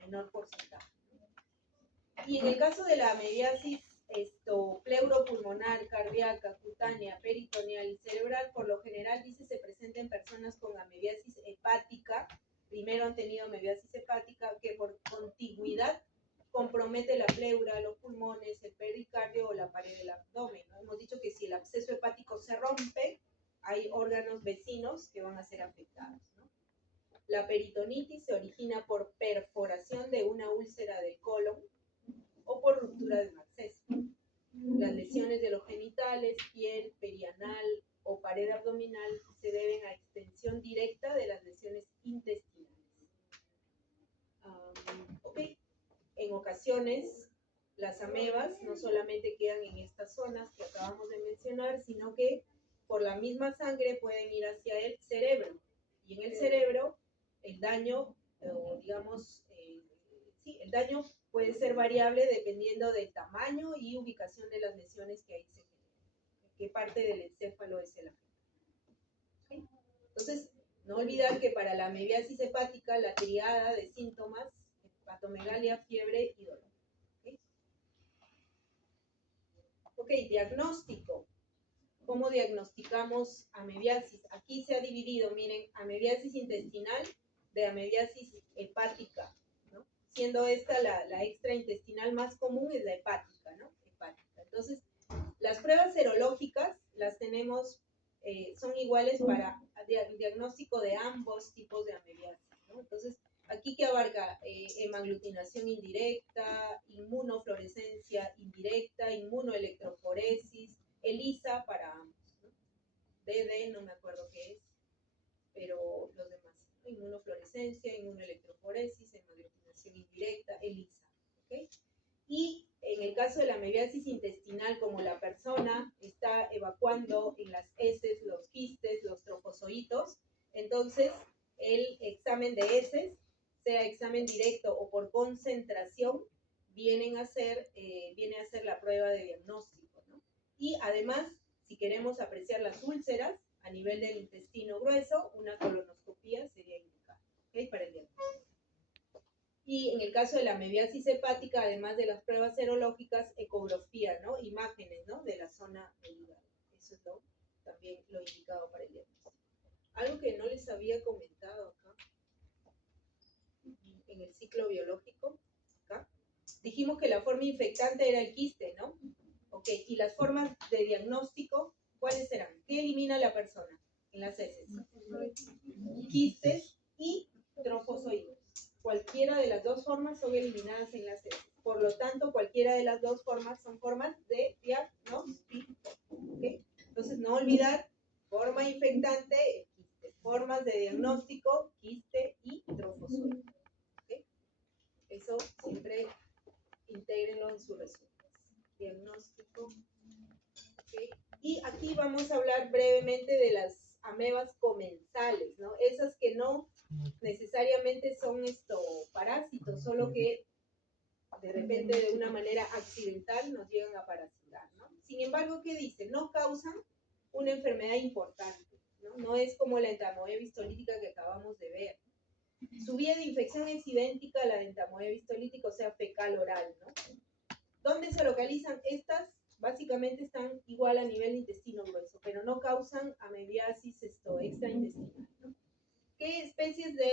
menor porcentaje. Y en el caso de la amebiasis pleuropulmonar, cardíaca, cutánea, peritoneal y cerebral, por lo general se presenta en personas con amebiasis hepática. Primero han tenido amebiasis hepática que por contigüidad compromete la pleura, los pulmones, el pericardio o la pared del abdomen, ¿no? Hemos dicho que si el absceso hepático se rompe, hay órganos vecinos que van a ser afectados, ¿no? La peritonitis se origina por perforación de una úlcera del colon o por ruptura de un absceso. Las lesiones de los genitales, piel, perianal o pared abdominal se deben a extensión directa de las lesiones intestinales. Ok. en ocasiones las amebas no solamente quedan en estas zonas que acabamos de mencionar, sino que por la misma sangre pueden ir hacia el cerebro. Y en el cerebro el daño, o digamos, sí, el daño puede ser variable dependiendo del tamaño y ubicación de las lesiones que ahí se generan. ¿Qué parte del encéfalo es el afectado? ¿Okay? Entonces, no olvidar que para la amebiasis hepática la triada de síntomas, hepatomegalia, fiebre y dolor. Ok, diagnóstico. ¿Cómo diagnosticamos amebiasis? Aquí se ha dividido, miren, amebiasis intestinal de amebiasis hepática, ¿no? Siendo esta la extraintestinal más común es la hepática, ¿no? Hepática. Entonces, las pruebas serológicas las tenemos, son iguales para diagnóstico de ambos tipos de amebiasis, ¿no? Entonces, aquí que abarca hemaglutinación indirecta, inmunofluorescencia indirecta, inmunoelectroforesis, ELISA para ambos, ¿no? DD no me acuerdo qué es, pero los demás, ¿no? Inmunofluorescencia, inmunoelectroforesis, hemaglutinación indirecta, ELISA, ¿ok? Y en el caso de la amebiasis intestinal, como la persona está evacuando en las heces los quistes, los trofozoitos, entonces el examen de heces, sea examen directo o por concentración, viene a ser la prueba de diagnóstico, ¿no? Y además, si queremos apreciar las úlceras a nivel del intestino grueso, una colonoscopía sería indicada, ¿okay? Para el diagnóstico. Y en el caso de la amebiasis hepática, además de las pruebas serológicas, ecografía, ¿no? Imágenes, ¿no? De la zona del hígado. Eso es también lo indicado para el diagnóstico. Algo que no les había comentado acá, en el ciclo biológico, acá, dijimos que la forma infectante era el quiste, ¿no? Ok, y las formas de diagnóstico, ¿cuáles serán? ¿Qué elimina la persona en las heces? Quistes y trofozoides. Cualquiera de las dos formas son eliminadas en las heces. Por lo tanto, cualquiera de las dos formas son formas de diagnóstico. ¿Okay? Entonces, no olvidar, forma infectante, quiste. Formas de diagnóstico, quiste y trofozoide. ¿Okay? Eso siempre intégrenlo en su resumen. Diagnóstico. ¿Okay? Y aquí vamos a hablar brevemente de las amebas comensales, ¿no? Esas que no necesariamente son parásitos, solo que de repente de una manera accidental nos llegan a parasitar, ¿no? Sin embargo, ¿qué dice? No causan una enfermedad importante, ¿no? No es como la entamoeba histolítica que acabamos de ver. Su vía de infección es idéntica a la de entamoeba histolítica, o sea, fecal oral, ¿no? ¿Dónde se localizan estas? Básicamente están igual a nivel de intestino grueso, pero no causan amebiasis extraintestinal, ¿no? ¿Qué especies de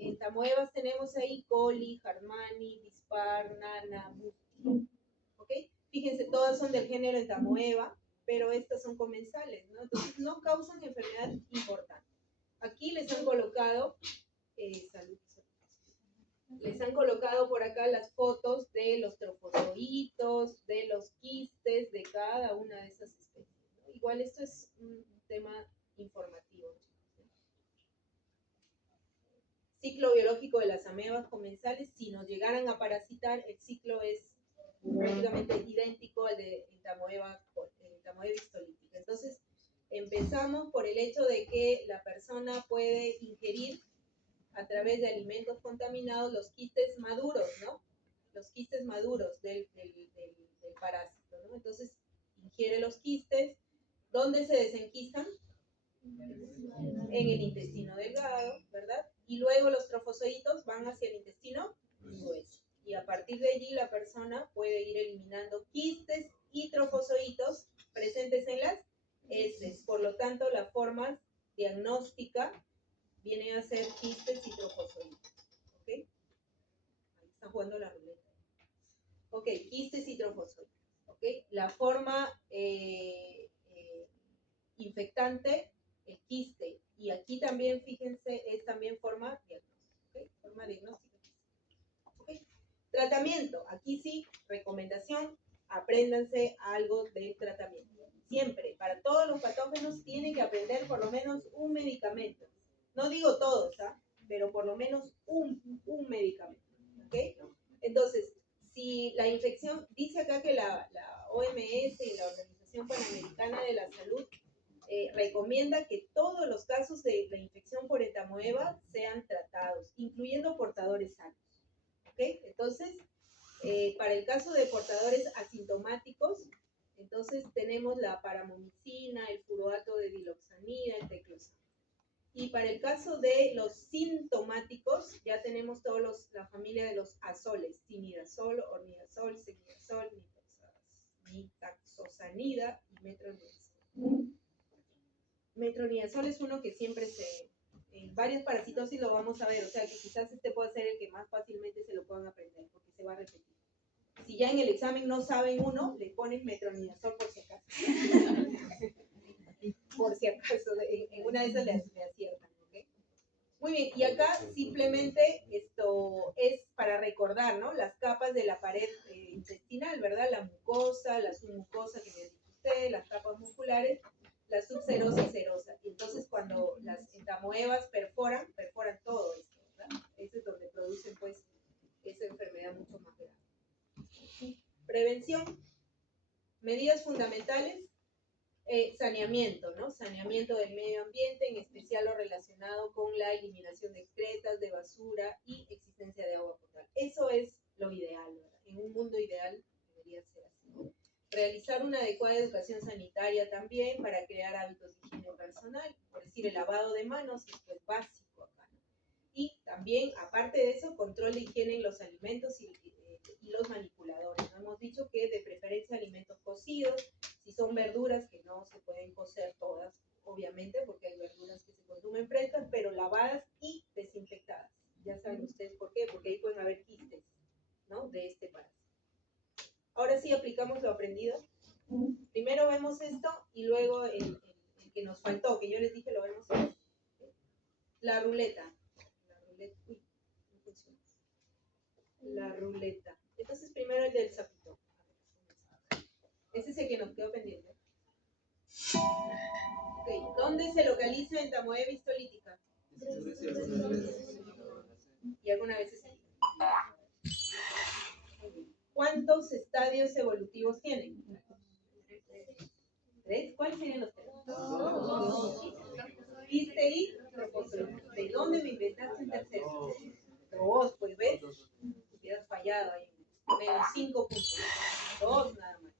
entamoebas tenemos ahí? Coli, Harmani, Dispar, Nana, Musti. ¿Ok? Fíjense, todas son del género entamoeba, pero estas son comensales, ¿no? Entonces no causan enfermedad importante. Aquí les han colocado, les han colocado por acá las fotos de los trofozoitos, de los quistes, de cada una de esas especies, ¿no? Igual esto es un tema informativo. Ciclo biológico de las amebas comensales, si nos llegaran a parasitar, el ciclo es prácticamente idéntico al de entamoeba histolítica. Entonces, empezamos por el hecho de que la persona puede ingerir a través de alimentos contaminados los quistes maduros, ¿no? Los quistes maduros del parásito, ¿no? Entonces, ingiere los quistes. ¿Dónde se desenquistan? En el intestino delgado, ¿verdad? Y luego los trofozoitos van hacia el intestino grueso. Y a partir de allí la persona puede ir eliminando quistes y trofozoitos presentes en las heces. Por lo tanto, la forma diagnóstica viene a ser quistes y trofozoitos. ¿Ok? Ahí están jugando la ruleta. Ok, quistes y trofozoitos. ¿Ok? La forma infectante, el quiste. Y aquí también, fíjense, es también forma diagnóstica. ¿Okay? Forma diagnóstica. ¿Okay? Tratamiento. Aquí sí, recomendación, apréndanse algo del tratamiento. Siempre, para todos los patógenos, tienen que aprender por lo menos un medicamento. No digo todos, ¿ah? Pero por lo menos un medicamento. ¿Okay? Entonces, si la infección, dice acá que la OMS y la Organización Panamericana de la Salud recomienda que todos los casos de la infección por entamoeba sean tratados, incluyendo portadores sanos. ¿Ok? Entonces, para el caso de portadores asintomáticos, entonces tenemos la paramomicina, el furoato de diloxanida, el teclosam. Y para el caso de los sintomáticos, ya tenemos la familia de los azoles, timidazol, ornidazol, seguidazol, nitaxosanida y metronidazol. Metronidazol es uno que siempre en varias parasitosis lo vamos a ver, o sea que quizás este puede ser el que más fácilmente se lo puedan aprender, porque se va a repetir. Si ya en el examen no saben uno, le ponen metronidazol por si acaso. Por si acaso, en una de esas le aciertan. ¿Okay? Muy bien, y acá simplemente esto es para recordar, ¿no? Las capas de la pared intestinal, ¿verdad? La mucosa, la submucosa que me dijo usted, las capas musculares, la subserosa y serosa. Y entonces cuando las entamoebas perforan todo esto, ¿verdad? Ese es donde producen, pues, esa enfermedad mucho más grave. Prevención. Medidas fundamentales. Saneamiento, ¿no? Saneamiento del medio ambiente, en especial lo relacionado con la eliminación de excretas, de basura y existencia de agua potable. Eso es lo ideal, ¿verdad? En un mundo ideal debería ser así. Realizar una adecuada educación sanitaria también para crear hábitos de higiene personal, por decir, el lavado de manos es pues básico acá, ¿no? Y también, aparte de eso, control de higiene en los alimentos y los manipuladores, ¿no? Hemos dicho que de preferencia alimentos cocidos, si son verduras que no se pueden cocer todas, obviamente, porque hay verduras que se consumen frescas, pero lavadas y desinfectadas. Ya saben ustedes por qué, porque ahí pueden haber quistes, ¿no? De este parásito. Ahora sí aplicamos lo aprendido. Primero vemos esto y luego el que nos faltó, que yo les dije lo vemos aquí. La ruleta. Uy, no funciona. La ruleta. Entonces primero el del sapito. Ese es el que nos quedó pendiente. Ok, ¿dónde se localiza entamoeba histolítica? Y alguna vez se ¿Cuántos estadios evolutivos tienen? 3. ¿Cuáles serían los 3? ¿Viste y trofozoitos? ¿De dónde me inventaste en tercero? 2, pues ves, hubieras fallado ahí. Menos 5 puntos. 2 nada más.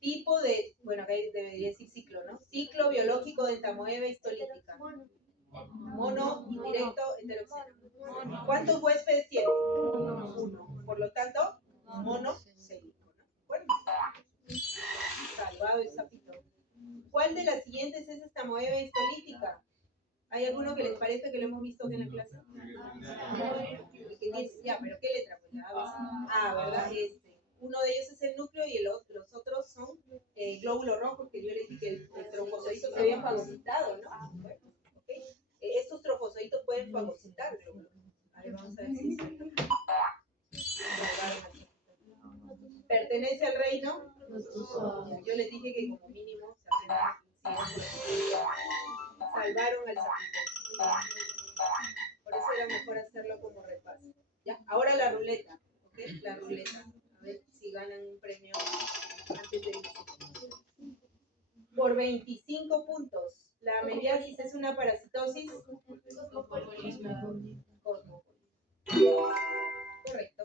Tipo de, bueno, acá debería decir ciclo, ¿no? Ciclo biológico de entamoeba histolítica. Mono, indirecto, heteroxeno. ¿Cuántos huéspedes tiene? 1. Por lo tanto, monocélico, ¿no? Bueno, salvado el sapito. ¿Cuál de las siguientes es entamoeba histolítica? ¿Hay alguno que les parezca que lo hemos visto en la clase? Ya, pero ¿qué letra? Pues la A, ¿verdad? Uno de ellos es el núcleo y los otros son glóbulos rojos, que yo les dije que el trofozoito se había fagocitado, ¿no? Bueno, okay. Estos trofozoitos pueden fagocitar glóbulos. A ver, vamos a ver si pertenece al reino. Yo les dije que como mínimo salvaron al sapito. Por eso era mejor hacerlo como repaso. ¿Ya? Ahora la ruleta, ¿ok? La ruleta. A ver si ganan un premio antes de irse. Por 25 puntos. La meriasis es una parasitosis cosmopolita. Correcto.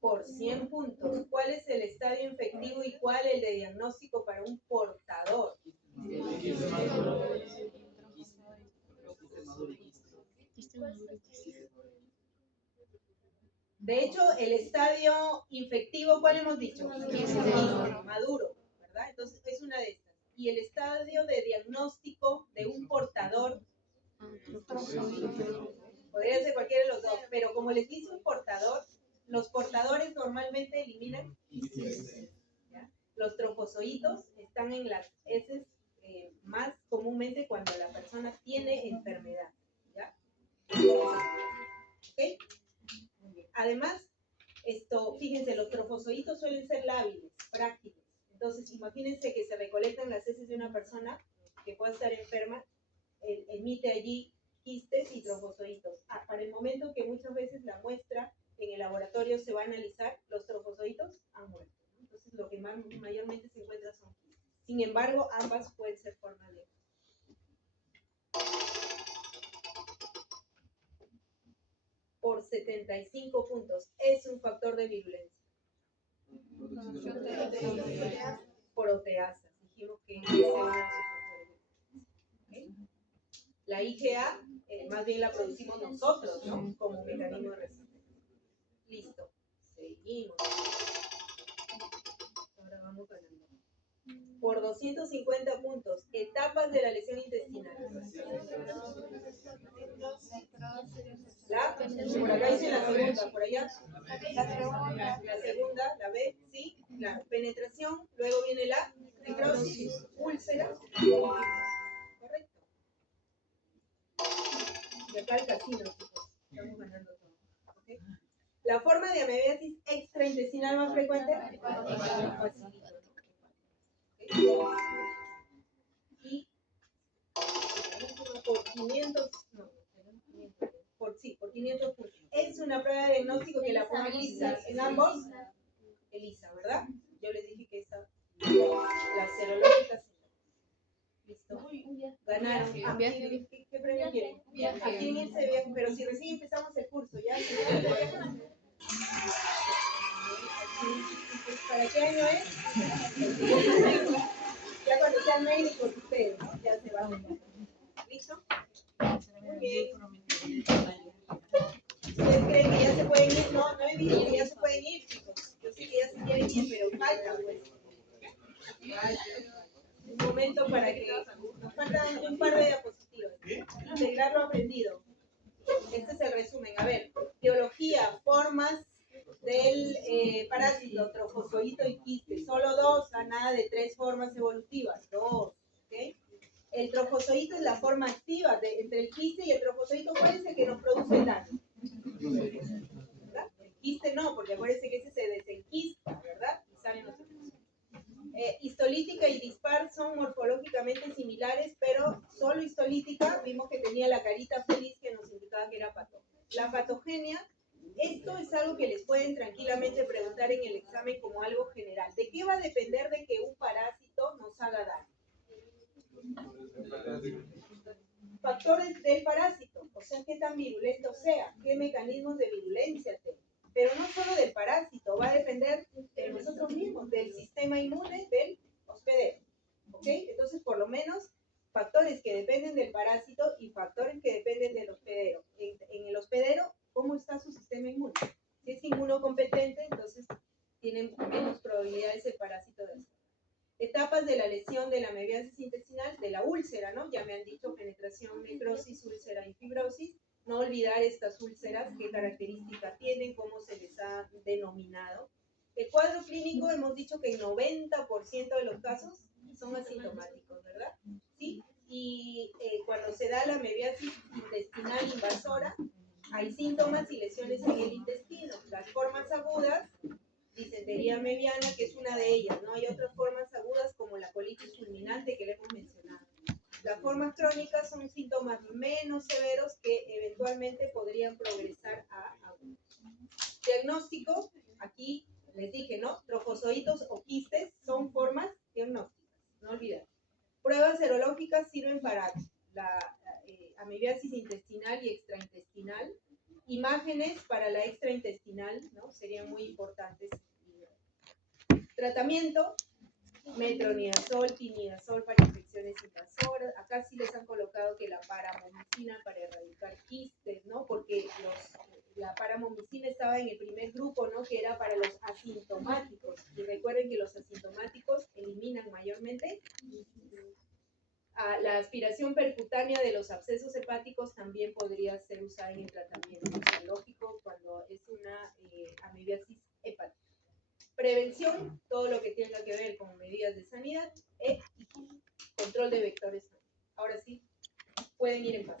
Por 100 puntos. ¿Cuál es el estadio infectivo y cuál el de diagnóstico para un portador? De hecho, el estadio infectivo, ¿cuál hemos dicho? Maduro, ¿verdad? Entonces, es una de estas. Y el estadio de diagnóstico de un portador, podría ser cualquiera de los dos, pero como les dice un portador, los portadores normalmente eliminan ¿ya? Los trofozoitos están en las heces más comúnmente cuando la persona tiene enfermedad, ¿ya? ¿Ok? Además, fíjense, los trofozoitos suelen ser lábiles, frágiles. Entonces, imagínense que se recolectan las heces de una persona que pueda estar enferma emite allí quistes y trofozoitos. Para el momento que muchas veces la muestra en el laboratorio se va a analizar, los trofozoitos han muerto, ¿no? Entonces lo que mayormente se encuentra son quistes. Sin embargo, ambas pueden ser formas de... Por 75 puntos. Es un factor de virulencia. Proteasas. Dijimos que ese era uno de sus factores de virulencia. ¿Okay? La IgA, más bien la producimos nosotros, ¿no? Como mecanismo de resistencia. Listo. Seguimos. Ahora vamos ganando. Por 250 puntos. Etapas de la lesión intestinal. Por acá dice la segunda, por allá. La segunda, la B, sí, claro. Penetración, luego viene la necrosis, úlcera. Correcto. Y acá el casino, chicos. Estamos ganando todo. ¿Okay? La forma de amebiasis extraintestinal más frecuente. Y por 500, no, por 500 puntos. Es una prueba de diagnóstico que la podemos utilizar en ambos. ELISA, ¿verdad? Yo les dije que esta, la serológica. Listo. Ganaron. ¿Qué premio quieren? ¿A quién irse de viaje? Pero si recién empezamos el curso, ¿ya? ¿Para qué año es? Ya cuando sean médicos ustedes, ¿no? Ya se van. ¿Listo? Muy bien. ¿Ustedes creen que ya se pueden ir? No, no he visto que ya se pueden ir, chicos. Yo sé que ya se quieren ir, pero falta, pues. Un momento para que nos faltan un par de diapositivas. Integrar lo aprendido. Este es el resumen. A ver, biología, formas del parásito, trofozoito y quiste. Solo 2, nada de 3 formas evolutivas. 2, ¿ok? El trofozoito es la forma activa entre el quiste y el trofozoito. ¿Cuál es el que nos produce el daño? ¿Verdad? El quiste no, porque acuérdense que ese se desenquista, ¿verdad? Y salen los otros. Histolítica y dispar son morfológicamente similares, pero solo histolítica vimos que tenía la carita feliz que nos indicaba que era patógena. La patogenia, esto es algo que les pueden tranquilamente preguntar en el examen como algo general. ¿De qué va a depender de que un parásito nos haga daño? Factores del parásito, o sea, qué tan virulento sea, qué mecanismos de virulencia tenga. Pero no solo del parásito, va a depender de nosotros mismos, del sistema inmune del hospedero. ¿Ok? Entonces, por lo menos, factores que dependen del parásito y factores que dependen del hospedero. En el hospedero, ¿cómo está su sistema inmune? Si es inmunocompetente, entonces tienen menos probabilidades el parásito de hacer. Etapas de la lesión de la amebiasis intestinal, de la úlcera, ¿no? Ya me han dicho penetración, necrosis, úlcera y fibrosis. No olvidar estas úlceras, qué características tienen, cómo se les ha denominado. El cuadro clínico, hemos dicho que el 90% de los casos son asintomáticos, ¿verdad? Sí. Y cuando se da la amebiasis intestinal invasora, hay síntomas y lesiones en el intestino. Las formas agudas, disentería amebiana, que es una de ellas, ¿no? Hay otras formas agudas como la colitis fulminante que le hemos mencionado. Las formas crónicas son síntomas menos severos que eventualmente podrían progresar a agudos. Diagnóstico, aquí les dije, ¿no? Trofozoitos o quistes son formas diagnósticas, no olvidar. Pruebas serológicas sirven para la amebiasis intestinal y extraintestinal. Imágenes para la extraintestinal, ¿no? Serían muy importantes. Tratamiento, metronidazol, tinidazol para infecciones invasoras. Acá sí les han colocado que la paramomicina para erradicar quistes, ¿no? Porque la paramomicina estaba en el primer grupo, ¿no? Que era para los asintomáticos. Y recuerden que los asintomáticos eliminan mayormente. La aspiración percutánea de los abscesos hepáticos también podría ser usada en el tratamiento lógico cuando es una amebiasis hepática. Prevención, todo lo que tenga que ver con medidas de sanidad y control de vectores. Ahora sí, pueden ir en paz.